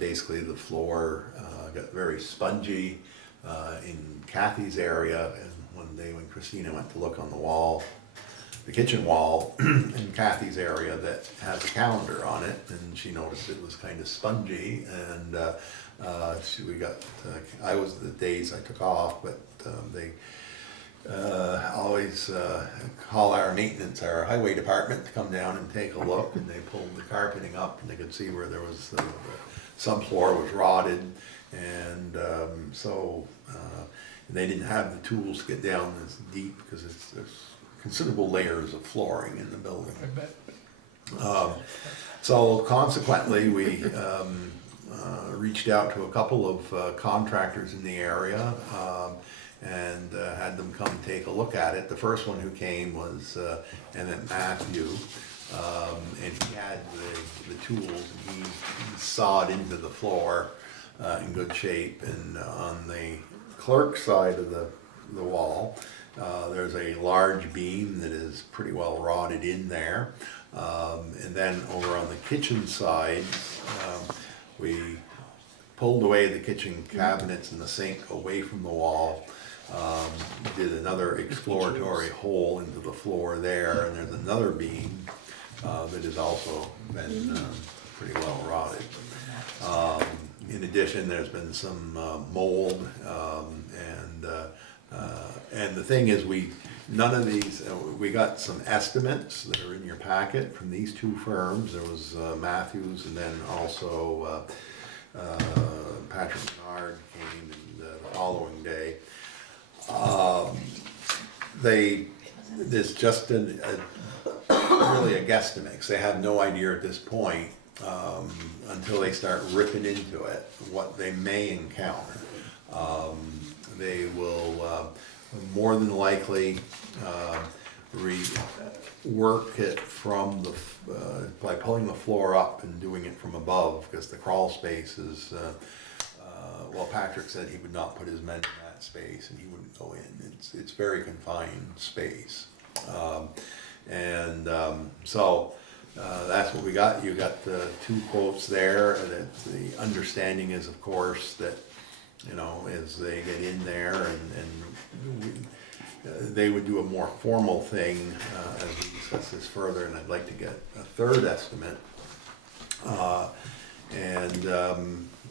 Basically the floor got very spongy in Kathy's area, and when Christina went to look on the wall, the kitchen wall in Kathy's area that has a calendar on it, and she noticed it was kind of spongy, and I was the days I took off, but they always call our maintenance, our highway department to come down and take a look, and they pulled the carpeting up and they could see where there was the subfloor was rotted, and so they didn't have the tools to get down as deep because there's considerable layers of flooring in the building. I bet. So consequently, we reached out to a couple of contractors in the area and had them come take a look at it. The first one who came was Emmett Matthew, and he had the tools. He sawed into the floor in good shape, and on the clerk side of the wall, there's a large beam that is pretty well rotted in there. And then over on the kitchen side, we pulled away the kitchen cabinets and the sink away from the wall, did another exploratory hole into the floor there, and there's another beam that has also been pretty well rotted. In addition, there's been some mold, and the thing is, none of these, we got some estimates that are in your packet from these two firms. There was Matthews, and then also Patrick Bernard came the following day. There's just really a guesstimate, 'cause they have no idea at this point, until they start ripping into it, what they may encounter. They will more than likely rework it from by pulling the floor up and doing it from above, because the crawl space is, well, Patrick said he would not put his men in that space and he wouldn't go in. It's very confined space. So that's what we got. You got the two quotes there. The understanding is, of course, that, you know, as they get in there and they would do a more formal thing as we discuss this further, and I'd like to get a third estimate.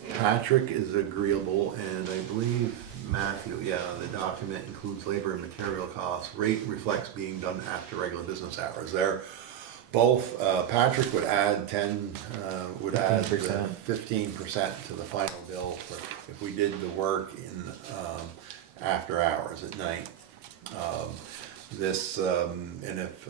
Patrick is agreeable, and I believe Matthew, the document includes labor and material costs. Rate reflects being done after regular business hours. They're both, Patrick would add 15% to the final bill if we did the work in after hours at night. And if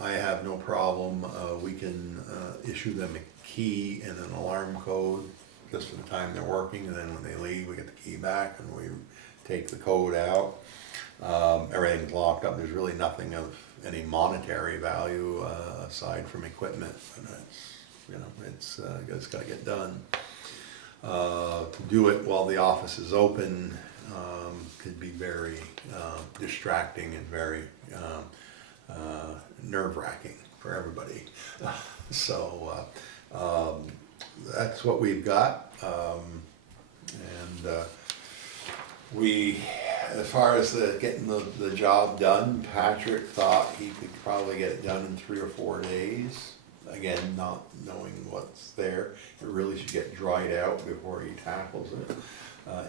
I have no problem, we can issue them a key and an alarm code just for the time they're working, and then when they leave, we get the key back and we take the code out. Everything's locked up. There's really nothing of any monetary value aside from equipment, and it's got to get done. To do it while the office is open could be very distracting and very nerve-wracking for everybody. So that's what we've got. As far as getting the job done, Patrick thought he could probably get it done in 3 or 4 days. Again, not knowing what's there. It really should get dried out before he tackles it.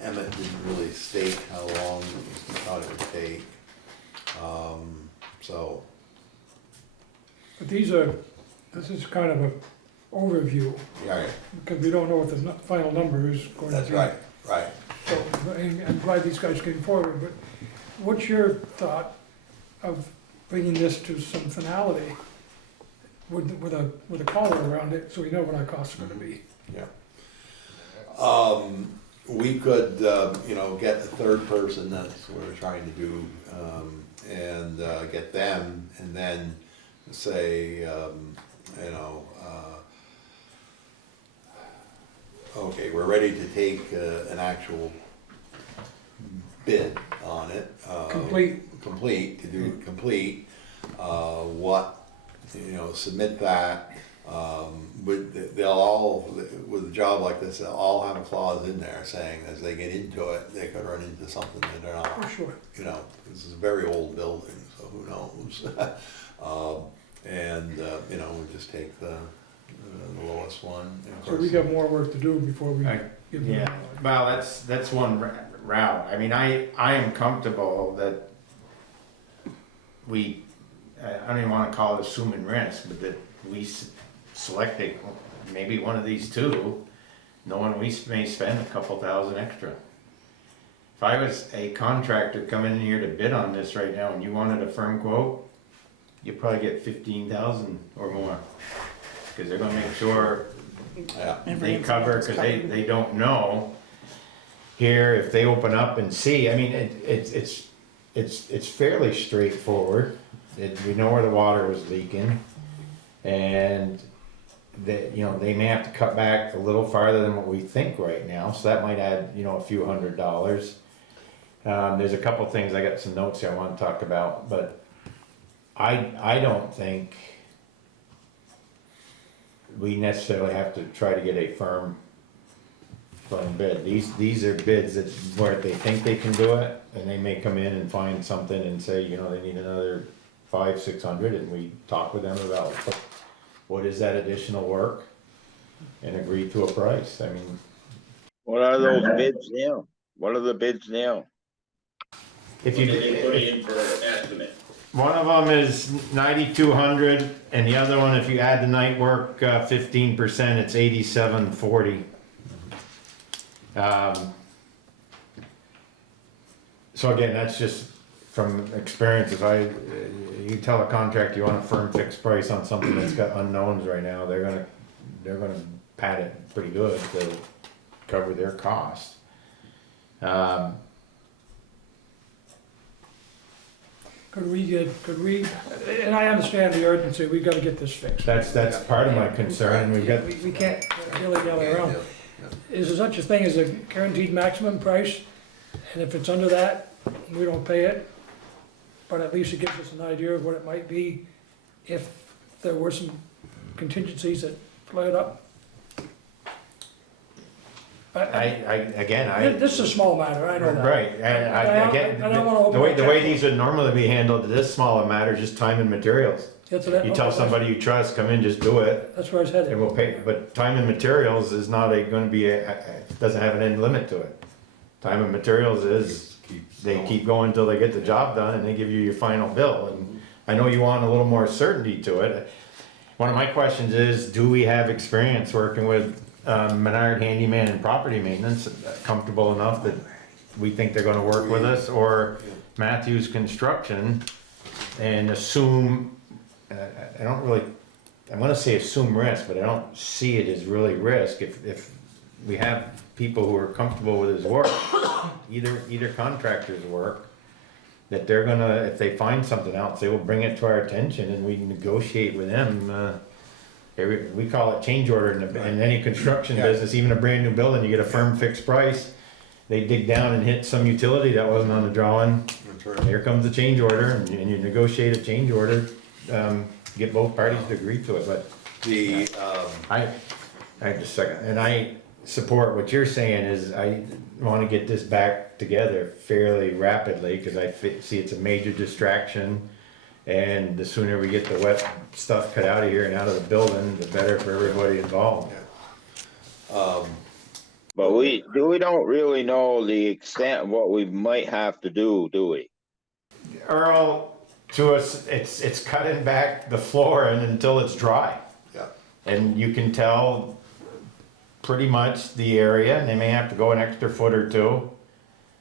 Emmett didn't really state how long he thought it would take. But this is kind of an overview, Yeah, because we don't know what the final number is going to that's be. right. So, I'm glad these guys came forward, but what's your thought of bringing this to some finality with a collar around it, so we know what our costs are gonna be? Yeah. We could, get a third person, that's what we're trying to do, and get them, and then say, okay, we're ready to take an actual bid on it. Complete, to do it complete. Submit that. They'll all, with a job like this, they'll all have a clause in there saying as they get into it, they could run into something that they're not. Oh, sure. This is a very old building, so who knows? We just take the lowest one. And of So we course- got more work to do before we give them. Yeah, well, that's one route. I mean, I am comfortable that I don't even wanna call it assuming risk, but that we select maybe one of these two, knowing we may spend a couple thousand extra. If I was a contractor coming in here to bid on this right now and you wanted a firm quote, you'd probably get 15,000 or more. Cause they're gonna make sure they cover, cause they don't know. Here, if they open up and see, I mean, it's fairly straightforward. We know where the water was leaking. And that, you know, they may have to cut back a little farther than what we think right now, so that might add, you know, a few $100s. There's a couple things, I got some notes here I wanna talk about, but I don't think we necessarily have to try to get a firm bid. These are bids that, where they think they can do it, and they may come in and find something and say, you know, they need another 500-600, and we talk with them about what is that additional work, and agree to a price. I mean, What are those bids now? What are the bids now? if you, What do they put in for estimate? one of them is 9,200, and the other one, if you add the night work 15%, it's 8,740. So again, that's just from experience. If you tell a contractor you want a firm fixed price on something that's got unknowns right now, they're gonna pad it pretty good to cover their costs. Could we, and I understand the urgency, we gotta get this fixed. That's part of my concern. We've got, We can't dilly-dally around. Is there such a thing as a guaranteed maximum price? And if it's under that, we don't pay it, but at least it gives us an idea of what it might be if there were some contingencies that flared up? This is a small matter, I know that. right, and I get, And I wanna open the way my these would normally be handled, this smaller matter is just time and materials. That's what I- You tell somebody you trust, come in, just do it, That's where I was headed. and we'll pay, but time and materials is not gonna be doesn't have an end limit to it. Time and materials is, they keep going until they get the job done, and they give you your final bill, and I know you want a little more certainty to it. One of my questions is, do we have experience working with Menard Handyman and Property Maintenance, comfortable enough that we think they're gonna work with us, or Matthews Construction, and assume, I don't really, I'm gonna say assume risk, but I don't see it as really risk, if we have people who are comfortable with his work, either contractor's work, that they're gonna, if they find something else, they will bring it to our attention, and we negotiate with them. We call it change order in any construction business, even a brand new building, you get a firm fixed price. They dig down and hit some utility that wasn't on the drawing. That's right. Here comes the change order, and you negotiate a change order, get both parties to agree to it, but The, I just a second, and I support what you're saying is I wanna get this back together fairly rapidly, cause I see it's a major distraction. And the sooner we get the wet stuff cut out of here and out of the building, the better for everybody involved. But we don't really know the extent of what we might have to do we? Earl, to us, it's cutting back the flooring until it's dry. yeah, And you can tell pretty much the area, and they may have to go an extra foot or two.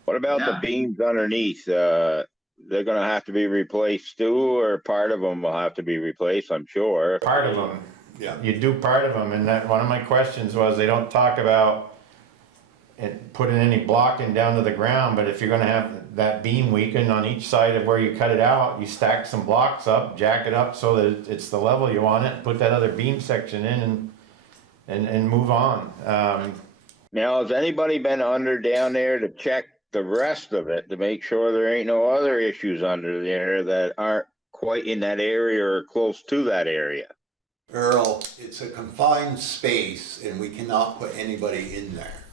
What about the beams underneath? They're gonna have to be replaced too, or part of them will have to be replaced, I'm sure. Part of them, yeah. you do part of them, and that, one of my questions was, they don't talk about it putting any blocking down to the ground, but if you're gonna have that beam weakened on each side of where you cut it out, you stack some blocks up, jack it up so that it's the level you want it, put that other beam section in and move on. Now, has anybody been under down there to check the rest of it to make sure there ain't no other issues under there that aren't quite in that area or close to that area? Earl, it's a confined space and we cannot put anybody in there.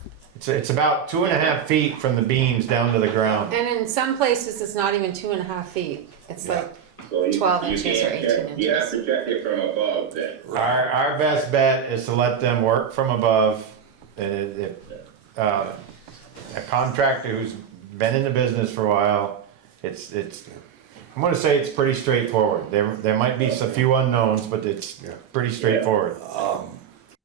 It's about 2.5 feet from the beams down to the ground. And in some places, it's not even 2.5 feet. It's Yeah. like 12 inches or 18 inches. You have to check it from above then. Our best bet is to let them work from above. And if, a contractor who's been in the business for a while, it's, I'm gonna say it's pretty straightforward. There might be a few unknowns, but it's pretty straightforward.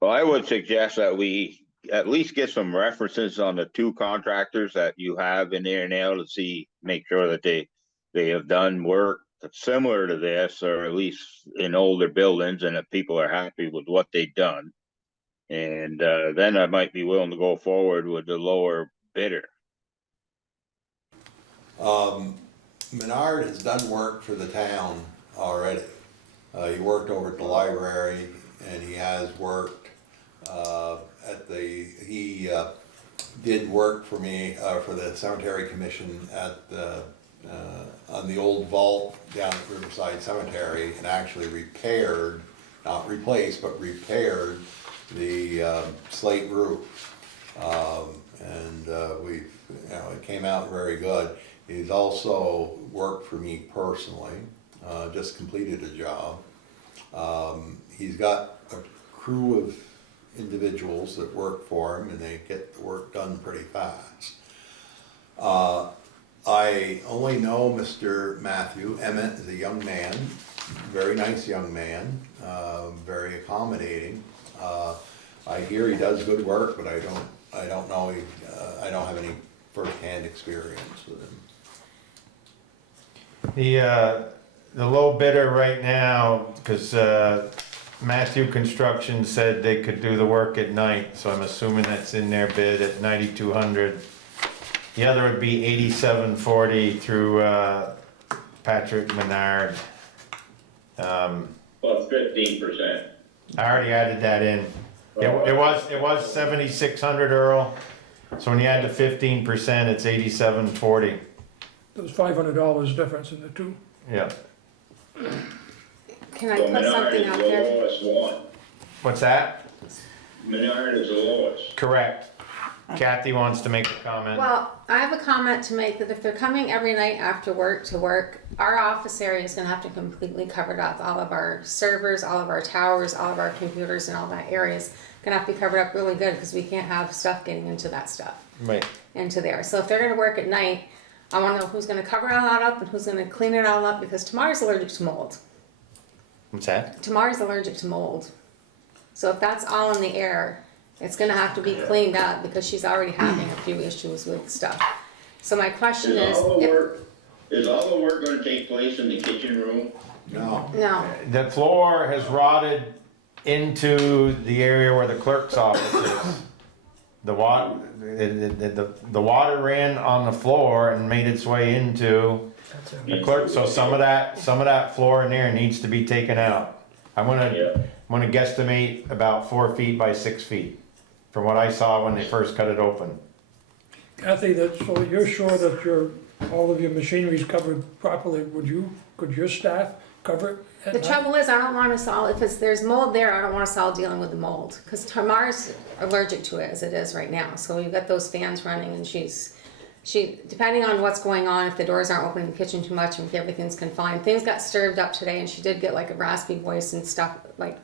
Well, I would suggest that we at least get some references on the two contractors that you have in there now to see, make sure that they have done work that's similar to this, or at least in older buildings, and that people are happy with what they've done. And then I might be willing to go forward with the lower bidder. Menard has done work for the town already. He worked over at the library, and he has worked he did work for me for the cemetery commission at the on the old vault down at Riverside Cemetery, and actually repaired, not replaced, but repaired the slate roof. It came out very good. He's also worked for me personally, just completed a job. He's got a crew of individuals that work for him, and they get the work done pretty fast. I only know Mr. Matthew. Emmett is a young man, very nice young man, very accommodating. I hear he does good work, but I don't know, I don't have any first-hand experience with him. The low bidder right now, because Matthew Construction said they could do the work at night, so I'm assuming that's in their bid at $9,200. The other would be $87.40 through Patrick Menard. Well, 15%. I already added that in. It was 7,600, Earl. So when you add the 15%, it's 87.40. There's $500 difference in the two. Yeah. Can I put something out there? Lowest one. What's that? Menard is the lowest. Correct. Kathy wants to make a comment. Well, I have a comment to make that if they're coming every night after work to work, our office area is gonna have to completely covered up. All of our servers, all of our towers, all of our computers and all that area is gonna have to be covered up really good because we can't have stuff getting into that stuff, Right. into there. So if they're gonna work at night, I wanna know who's gonna cover all that up and who's gonna clean it all up, because Tamar's allergic to mold. What's that? Tamar's allergic to mold. So if that's all in the air, it's gonna have to be cleaned up because she's already having a few issues with stuff. So my question is, Is all the work gonna take place in the kitchen room? No. no, The floor has rotted into the area where the clerk's office is. The water ran on the floor and made its way into the clerk, so some of that floor in there needs to be taken out. I'm gonna guesstimate about 4 feet by 6 feet, from what I saw when they first cut it open. Kathy, so that you're sure that all of your machinery is covered properly, could your staff cover it at the night? trouble is I don't want us all, if there's mold there, I don't want us all dealing with the mold. Cause Tamar's allergic to it as it is right now. So we've got those fans running and she, depending on what's going on, if the doors aren't open in the kitchen too much and if everything's confined, things got stirred up today and she did get like a raspy voice and stuff, like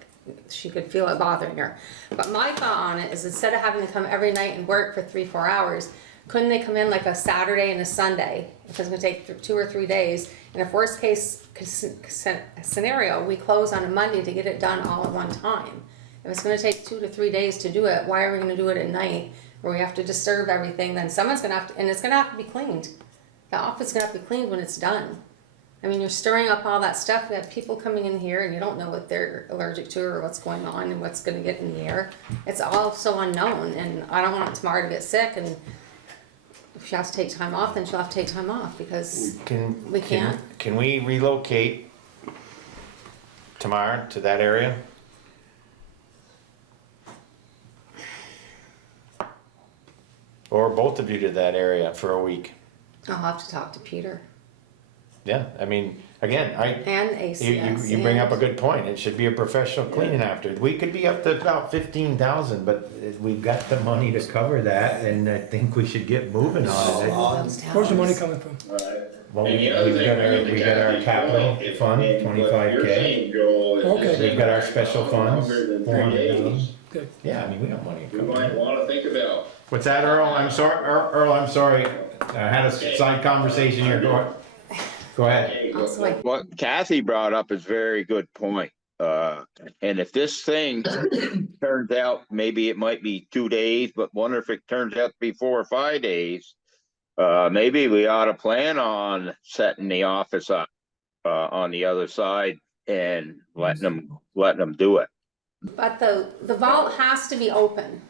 she could feel it bothering her. But my thought on it is instead of having to come every night and work for 3-4 hours, couldn't they come in like a Saturday and a Sunday? If it's gonna take 2 or 3 days, and if worst case scenario, we close on a Monday to get it done all at one time. If it's gonna take 2 to 3 days to do it, why are we gonna do it at night where we have to disturb everything? Then someone's gonna have to, and it's gonna have to be cleaned. The office is gonna have to be cleaned when it's done. I mean, you're stirring up all that stuff. We have people coming in here and you don't know what they're allergic to or what's going on and what's gonna get in the air. It's all so unknown, and I don't want Tamara to get sick, and if she has to take time off, then she'll have to take time off because we can't. Can we relocate Tamar to that area? Or both of you to that area for a week? I'll have to talk to Peter Yeah, I mean, again, and ACS. you bring up a good point. It should be a professional cleaning after. We could be up to about 15,000, but we've got the money to cover that, and I think we should get moving on it. Where's the money coming from? Well, we got our capital fund, 25K. Okay. We've got our special funds, Longer than 3 400,000. days. Okay. Yeah, I mean, we got money. We might wanna think about. What's that, Earl? I'm sorry, Earl, I'm sorry. I had a side conversation here. Go ahead. Okay, Also, like, What Kathy brought up is a very good point. And if this thing turns out, maybe it might be 2 days, but wonder if it turns out to be 4 or 5 days. Maybe we ought to plan on setting the office up, on the other side and letting them do it. But the vault has to be open,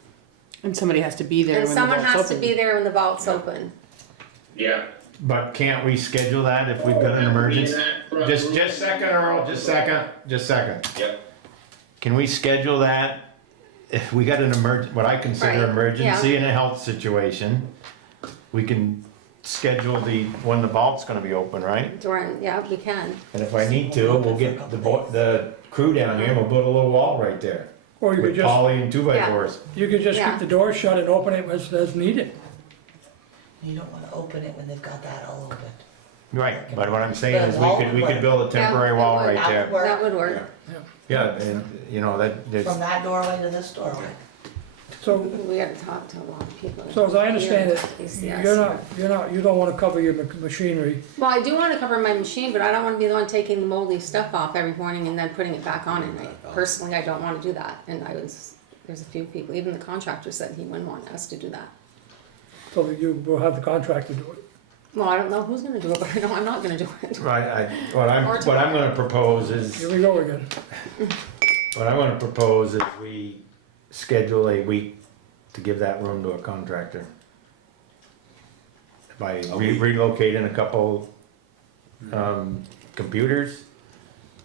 And somebody has to be there and when the someone vault's has to open. be there when the vault's open. Yeah. But can't we schedule that if we've got an emergency? Just a second, Earl, just a second. Yep. Can we schedule that if we got an what I consider Right, emergency yeah. in a health situation? We can schedule when the vault's gonna be open, right? During, yeah, we can. And if I need to, we'll get the crew down here and we'll build a little wall right there. Or you could With just, poly and 2x4s. you could just Yeah. keep the door shut and open it as needed. You don't wanna open it when they've got that all open. Right, but what I'm saying is we could build a temporary Yeah, wall it would. right there. That would work. Yeah, and you know, there's, From that doorway to this doorway. So, We gotta talk to a lot of people. so as I understand it, ACS. you don't wanna cover your machinery. Well, I do wanna cover my machine, but I don't wanna be the one taking the moldy stuff off every morning and then putting it back on at night. Personally, I don't wanna do that, and there's a few people, even the contractor said he wouldn't want us to do that. So that you will have the contractor do it. Well, I don't know who's gonna do it, but I know I'm not gonna do it. right, what I'm gonna propose is, Here we go again. what I'm gonna propose is we schedule a week to give that room to a contractor. By relocating a couple, computers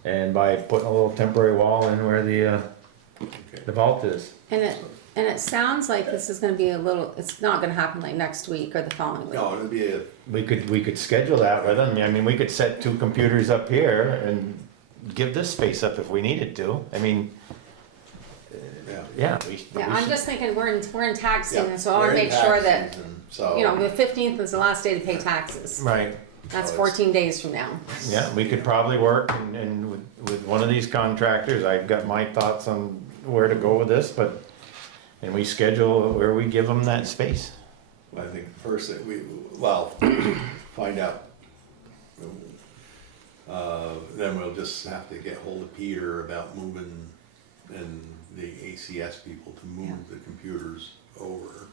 and by putting a little temporary wall in where the vault is. And it sounds like this is gonna be it's not gonna happen like next week or the following week. No, it'll be We could schedule that with them, I mean, we could set 2 computers up here and give this space up if we needed to, I mean, yeah, we Yeah, I'm should- just thinking, we're in tax Yeah, season, so I wanna we're in make sure tax that, season, so- you know, the 15th is the last day to pay taxes. Right, That's 14 days from now. yeah, we could probably work and with one of these contractors, I've got my thoughts on where to go with this, but, and we schedule where we give them that space. I think first that find out. Then we'll just have to get hold of Peter about moving and the ACS people to move the computers over.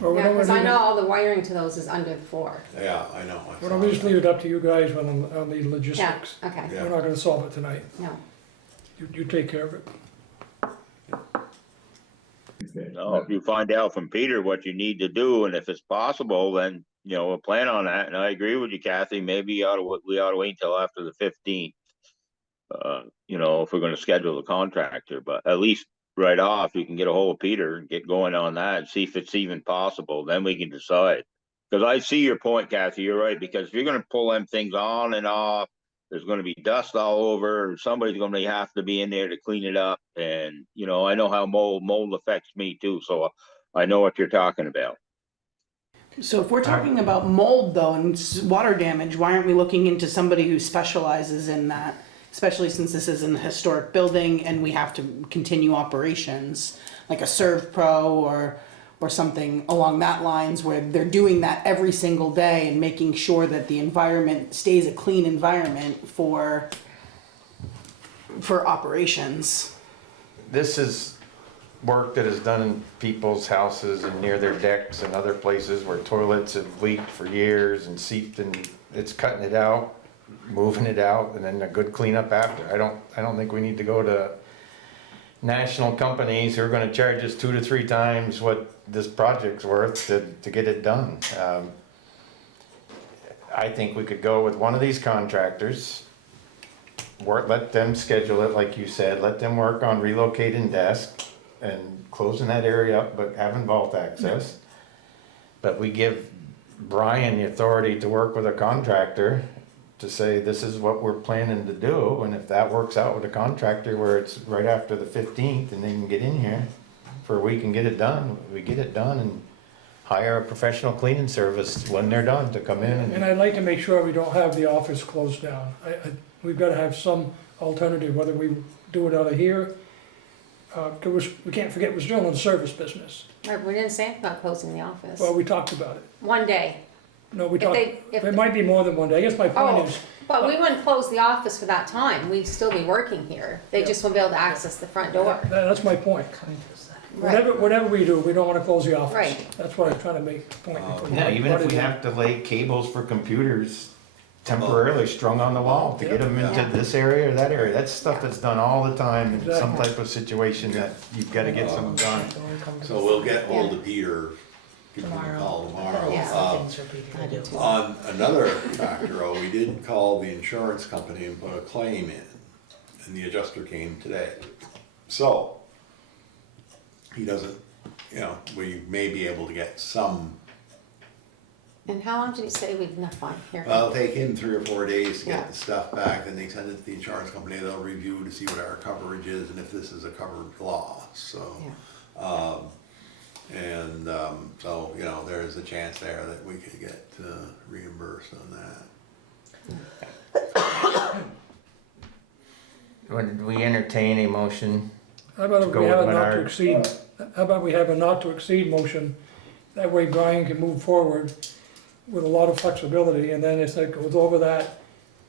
Well, we Yeah, don't cause I really- know all the wiring to those is under the floor. Yeah, I know. Why don't we just leave it up to you guys on the Yeah, logistics? okay, Yeah. We're not gonna solve it tonight. no. You take care of it. No, if you find out from Peter what you need to do, and if it's possible, then, we'll plan on that, and I agree with you, Kathy, maybe we ought to wait until after the 15th. If we're gonna schedule the contractor, but at least right off, you can get a hold of Peter and get going on that and see if it's even possible, then we can decide. Cause I see your point, Kathy, you're right, because if you're gonna pull them things on and off, there's gonna be dust all over, somebody's gonna have to be in there to clean it up, and, I know how mold affects me too, so I know what you're talking about. So if we're talking about mold though and water damage, why aren't we looking into somebody who specializes in that? Especially since this is an historic building and we have to continue operations, like a Serve Pro or something along that lines where they're doing that every single day and making sure that the environment stays a clean environment for operations. This is work that is done in people's houses and near their decks and other places where toilets have leaked for years and seeped, and it's cutting it out, moving it out, and then a good cleanup after. I don't think we need to go to national companies who are gonna charge us 2 to 3 times what this project's worth to get it done. I think we could go with one of these contractors, let them schedule it, like you said, let them work on relocating desk and closing that area up, but having vault access. But we give Brian the authority to work with a contractor to say, this is what we're planning to do, and if that works out with a contractor where it's right after the 15th and they can get in here for a week and get it done, we get it done and hire a professional cleaning service when they're done to come in And I'd like to make sure we don't have the office closed down. We've gotta have some alternative, whether we do it out of here. 'Cause we can't forget, we're still in the service business. Right, we didn't say about closing the office. Well, we talked about it. One day. No, we If talked, they- if- there might be more than one day. I guess my point Oh, is, but we wouldn't close the office for that time, we'd still be working here, they Yeah. just won't be able to access the front door. that's my point. Right. Whatever we do, we don't wanna close the office. Right. That's what I'm trying to make the point. Yeah, even if we have to lay cables for computers temporarily strung on the wall to get them into Yeah. this area or that area, that's stuff that's done all the time in some Exactly. type of situation that you've gotta get something done. So we'll get hold of Peter, give him a call tomorrow. I do too. On another factor, we did call the insurance company and put a claim in, and the adjuster came today. So, he doesn't, we may be able to get some, And how long did he say we'd enough on here? well, it'll take him 3 or 4 days to Yeah. get the stuff back, then they send it to the insurance company, they'll review to see what our coverage is and if this is a covered loss, so. So, there's a chance there that we could get reimbursed on that. Would we entertain a motion? How about if Go we have a with not to Menard. exceed, how about we have a not to exceed motion? That way Brian can move forward with a lot of flexibility, and then if it goes over that,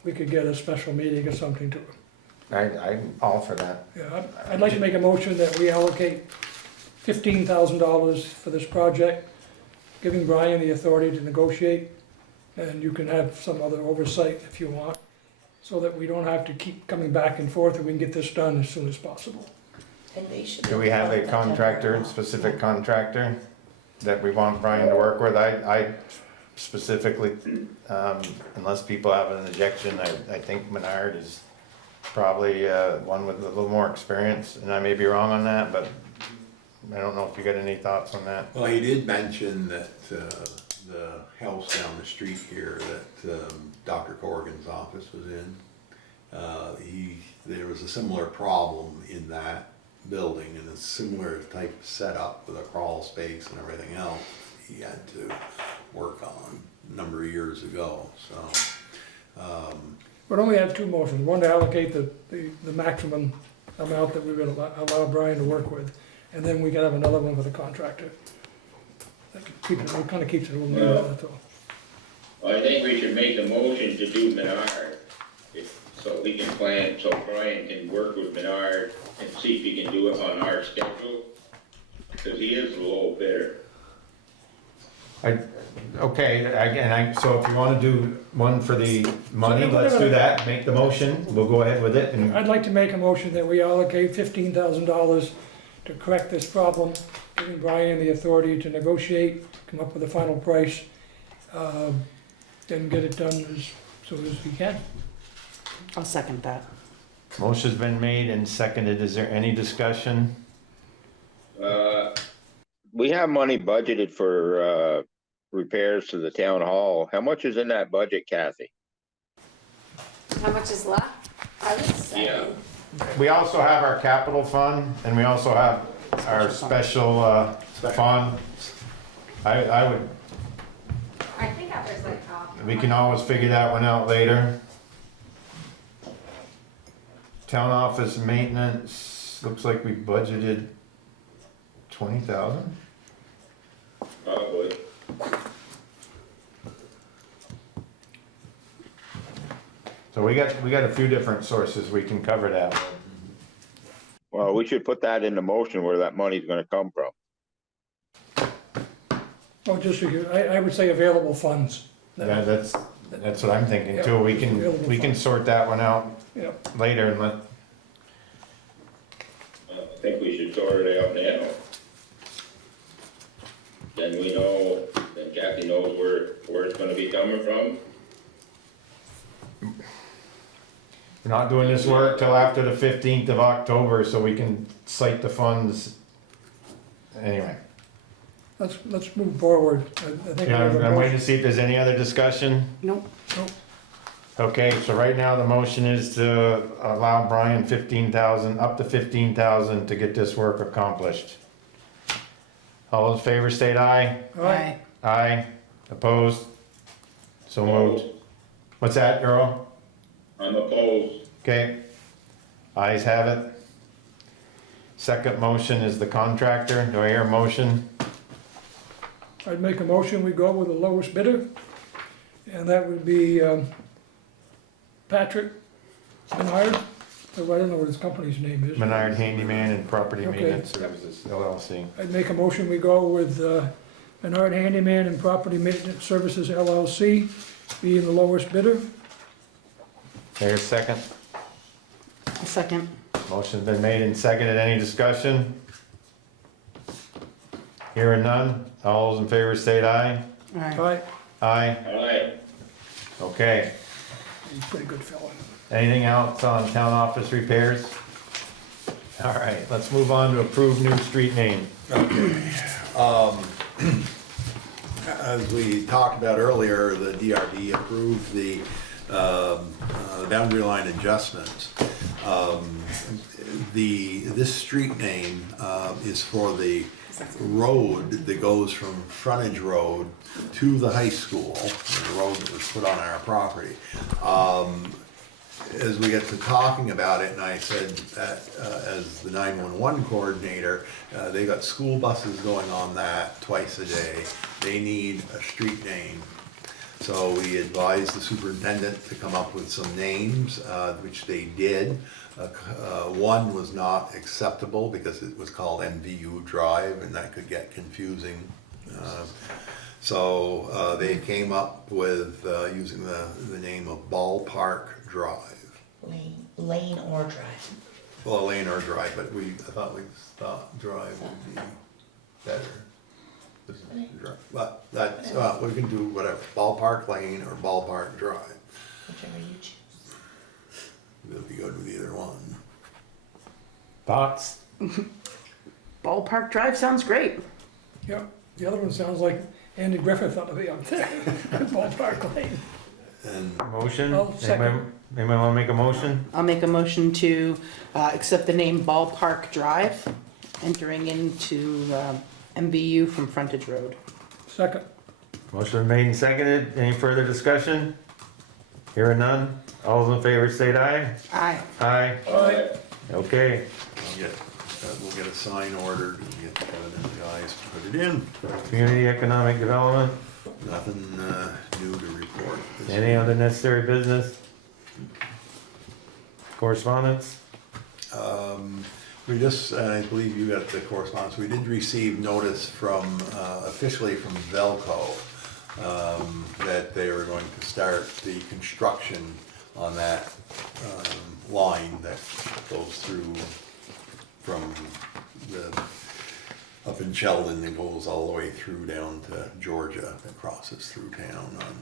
we could get a special meeting or something to it. I'm all for that. Yeah, I'd like to make a motion that we allocate $15,000 for this project, giving Brian the authority to negotiate, and you can have some other oversight if you want, so that we don't have to keep coming back and forth, and we can get this done as soon as possible. And they should. Do we have a contractor, specific contractor that we want Brian to work with? I specifically, unless people have an objection, I think Menard is probably one with a little more experience, and I may be wrong on that, but I don't know if you got any thoughts on that. Well, he did mention that the house down the street here that Dr. Corrigan's office was in, there was a similar problem in that building and a similar type of setup with a crawl space and everything else he had to work on a number of years ago, so. But only have two motions, one to allocate the maximum amount that we would allow Brian to work with, and then we can have another one for the contractor. That kind of keeps it a little neater, that's all. I think we should make a motion to do Menard, so we can plan, so Brian can work with Menard and see if he can do it on our schedule, because he is a low bidder. So if you wanna do one for the money, let's do that, make the motion, we'll go ahead with it, and I'd like to make a motion that we allocate $15,000 to correct this problem, giving Brian the authority to negotiate, come up with a final price, and get it done as soon as we can. I'll second that. motion's been made and seconded, is there any discussion? We have money budgeted for, repairs to the town hall. How much is in that budget, Kathy? How much is left? I would say. Yeah. We also have our capital fund, and we also have our special fund. I would, I think that was like, we can always figure that one out later. Town office maintenance, looks like we budgeted 20,000. Probably. So we got a few different sources we can cover that with. Well, we should put that in the motion where that money's gonna come from. Oh, just, I would say available funds. Yeah, that's what I'm thinking too. We can sort that one out Yeah, later and let, I think we should sort it out now. Then we know, then Kathy knows where it's gonna be coming from. we're not doing this work till after the 15th of October, so we can cite the funds. Anyway, let's move forward. I think we yeah, have a I'm waiting motion. to see if there's any other discussion. Nope. Okay, so right now the motion is to allow Brian 15,000, up to 15,000 to get this work accomplished. All in favor, state aye. All right, Aye. Opposed? So moved. What's that, Earl? I'm opposed. Okay. Ayes have it. Second motion is the contractor. Do I hear a motion? I'd make a motion, we go with the lowest bidder And that would be Patrick Menard, I don't know what his company's name is. Menard Handyman and Property Okay, Maintenance yep. Services LLC. I'd make a motion, we go with Menard Handyman and Property Maintenance Services LLC, being the lowest bidder. There's a second. A second. Motion's been made and seconded. Any discussion? Hearing none. All those in favor state aye. Alright. Aye, Aye. Alright, Okay. he's a pretty good fella. Anything else on town office repairs? All right, let's move on to approve new street name. As we talked about earlier, the DRD approved the boundary line adjustments. This street name is for the road that goes from frontage road to the high school, the road that was put on our property. As we get to talking about it, and I said that as the 911 coordinator, they got school buses going on that twice a day. They need a street name. So we advised the superintendent to come up with some names, which they did. One was not acceptable because it was called MVU Drive, and that could get confusing. So they came up with using the name of Ballpark Drive. Lane or drive. Well, lane or drive, but I thought drive would be better. But that's, we can do whatever, Ballpark Lane or Ballpark Drive. Whichever you choose. We'll be good with either one. Thoughts? Ballpark Drive sounds great. Yeah, the other one sounds like Andy Griffith ought to be up there, Ballpark Lane. And Motion? I'll second. Anybody wanna make a motion? I'll make a motion to accept the name Ballpark Drive, entering into MVU from Frontage Road. Second, Motion been made and seconded. Any further discussion? Hearing none. All those in favor state aye. Aye. Aye. aye, Okay. we'll get a sign ordered and get Kevin and the guys to put it in. Community Economic Development. Nothing new to report. this Any week. other necessary business? Correspondence? We just, I believe you got the correspondence, we did receive notice from, officially from Velco, that they were going to start the construction on that, line that goes through from up in Sheldon and goes all the way through down to Georgia, that crosses through town on,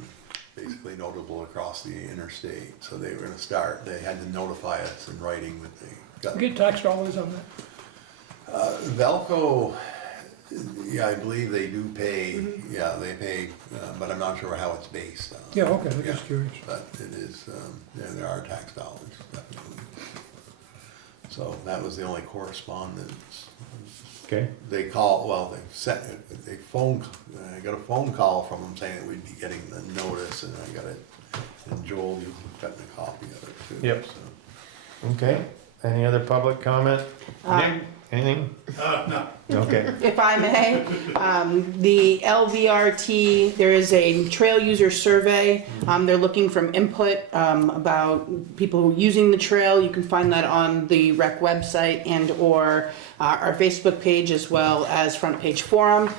basically notable across the interstate. So they were gonna start, they had to notify us in writing that they got. get tax dollars on that. Velco, yeah, I believe they do pay, yeah, they pay, but I'm not sure how it's based on. Yeah, okay, I'm Yeah, just curious. But it is, yeah, there are tax dollars, definitely. So that was the only correspondence. Okay. They call, well, I got a phone call from them saying that we'd be getting the notice, and I got it, and Joel, you've gotten a copy of it too. Yep. So. Okay. Any other public comment? Nick, anything? No. Okay. If I may, the LVRT, there is a trail user survey. They're looking from input about people using the trail. You can find that on the rec website and or our Facebook page, as well as front page forum.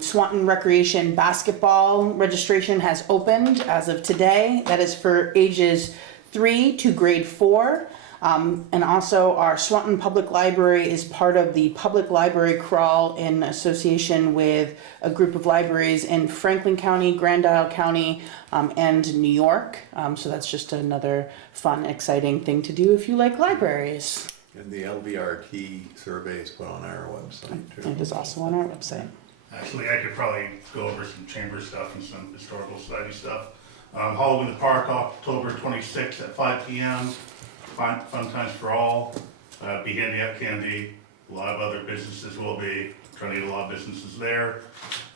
Swanton Recreation Basketball registration has opened as of today. That is for ages 3 to grade 4. And also our Swanton Public Library is part of the Public Library Crawl in association with a group of libraries in Franklin County, Grand Isle County, and New York. So that's just another fun, exciting thing to do if you like libraries. And the LVRT survey is put on our website too. It is also on our website. Actually, I could probably go over some chamber stuff and some historical society stuff. Halloween in the Park, October 26th at 5 p.m. Fun times for all. Be handy out candy. A lot of other businesses will be. Trying to get a lot of businesses there.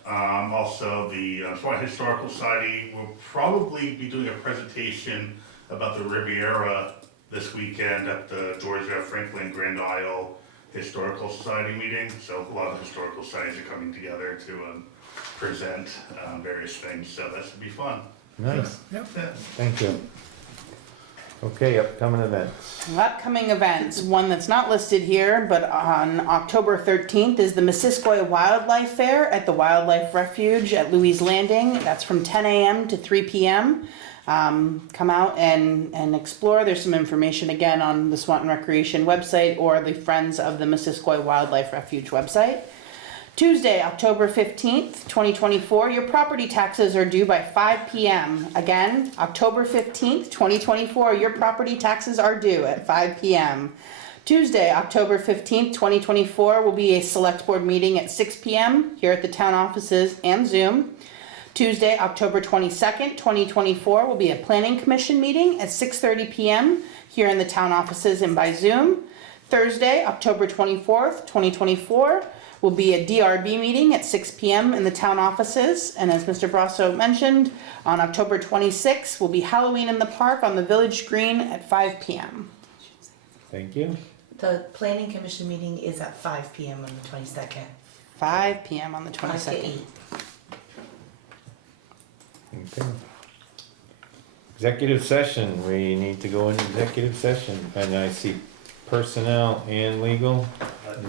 Also, the Swanton Historical Society will probably be doing a presentation about the Riviera this weekend at the Georgia Franklin Grand Isle Historical Society meeting. So a lot of historical societies are coming together to present various things. So that should be fun. Nice, Yep. thank you. Okay, upcoming events. Upcoming events, one that's not listed here, but on October 13th is the Missisquoi Wildlife Fair at the Wildlife Refuge at Louis Landing. That's from 10 a.m. to 3 p.m. Come out and explore. There's some information again on the Swanton Recreation website or the Friends of the Missisquoi Wildlife Refuge website. Tuesday, October 15th, 2024, your property taxes are due by 5 p.m. Again, October 15th, 2024, your property taxes are due at 5 p.m. Tuesday, October 15th, 2024 will be a select board meeting at 6 p.m. here at the town offices and Zoom. Tuesday, October 22nd, 2024 will be a planning commission meeting at 6:30 p.m. here in the town offices and by Zoom. Thursday, October 24th, 2024 will be a DRB meeting at 6 p.m. in the town offices. And as Mr. Brasso mentioned, on October 26th will be Halloween in the park on the Village Green at 5 p.m. Thank you. The planning commission meeting is at 5 p.m. on the 22nd. 5 p.m. on the 5 to 22nd. 8. Okay. Executive session, we need to go into executive session, and I see personnel and legal.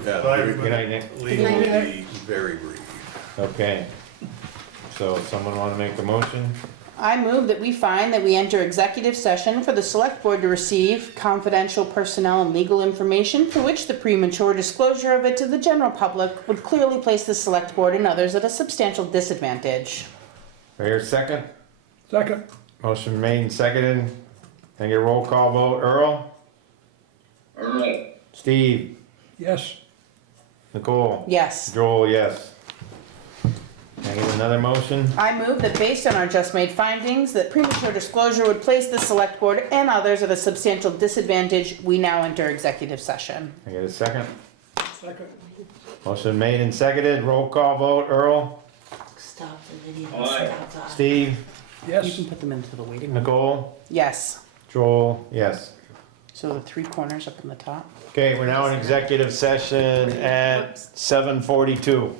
Yeah, Bye, very- Good night, Nick. Legal will be very brief. Okay. So someone wanna make a motion? I move that we find that we enter executive session for the select board to receive confidential personnel and legal information for which the premature disclosure of it to the general public would clearly place the select board and others at a substantial disadvantage. Do I hear a second? Second, Motion made and seconded. Can I get a roll call vote? Earl? Alright. Steve? yes. Nicole? Yes. Joel, yes. Can I get another motion? I move that based on our just made findings, that premature disclosure would place the select board and others at a substantial disadvantage, we now enter executive session. Can I get a second? Second, Motion made and seconded. Roll call vote. Earl? Stop the video. Aye. Stop that. Steve? You yes. can put them into the waiting room. Nicole? Yes. Joel? Yes. So the three corners up in the top. Okay, we're now in executive session at 7:42.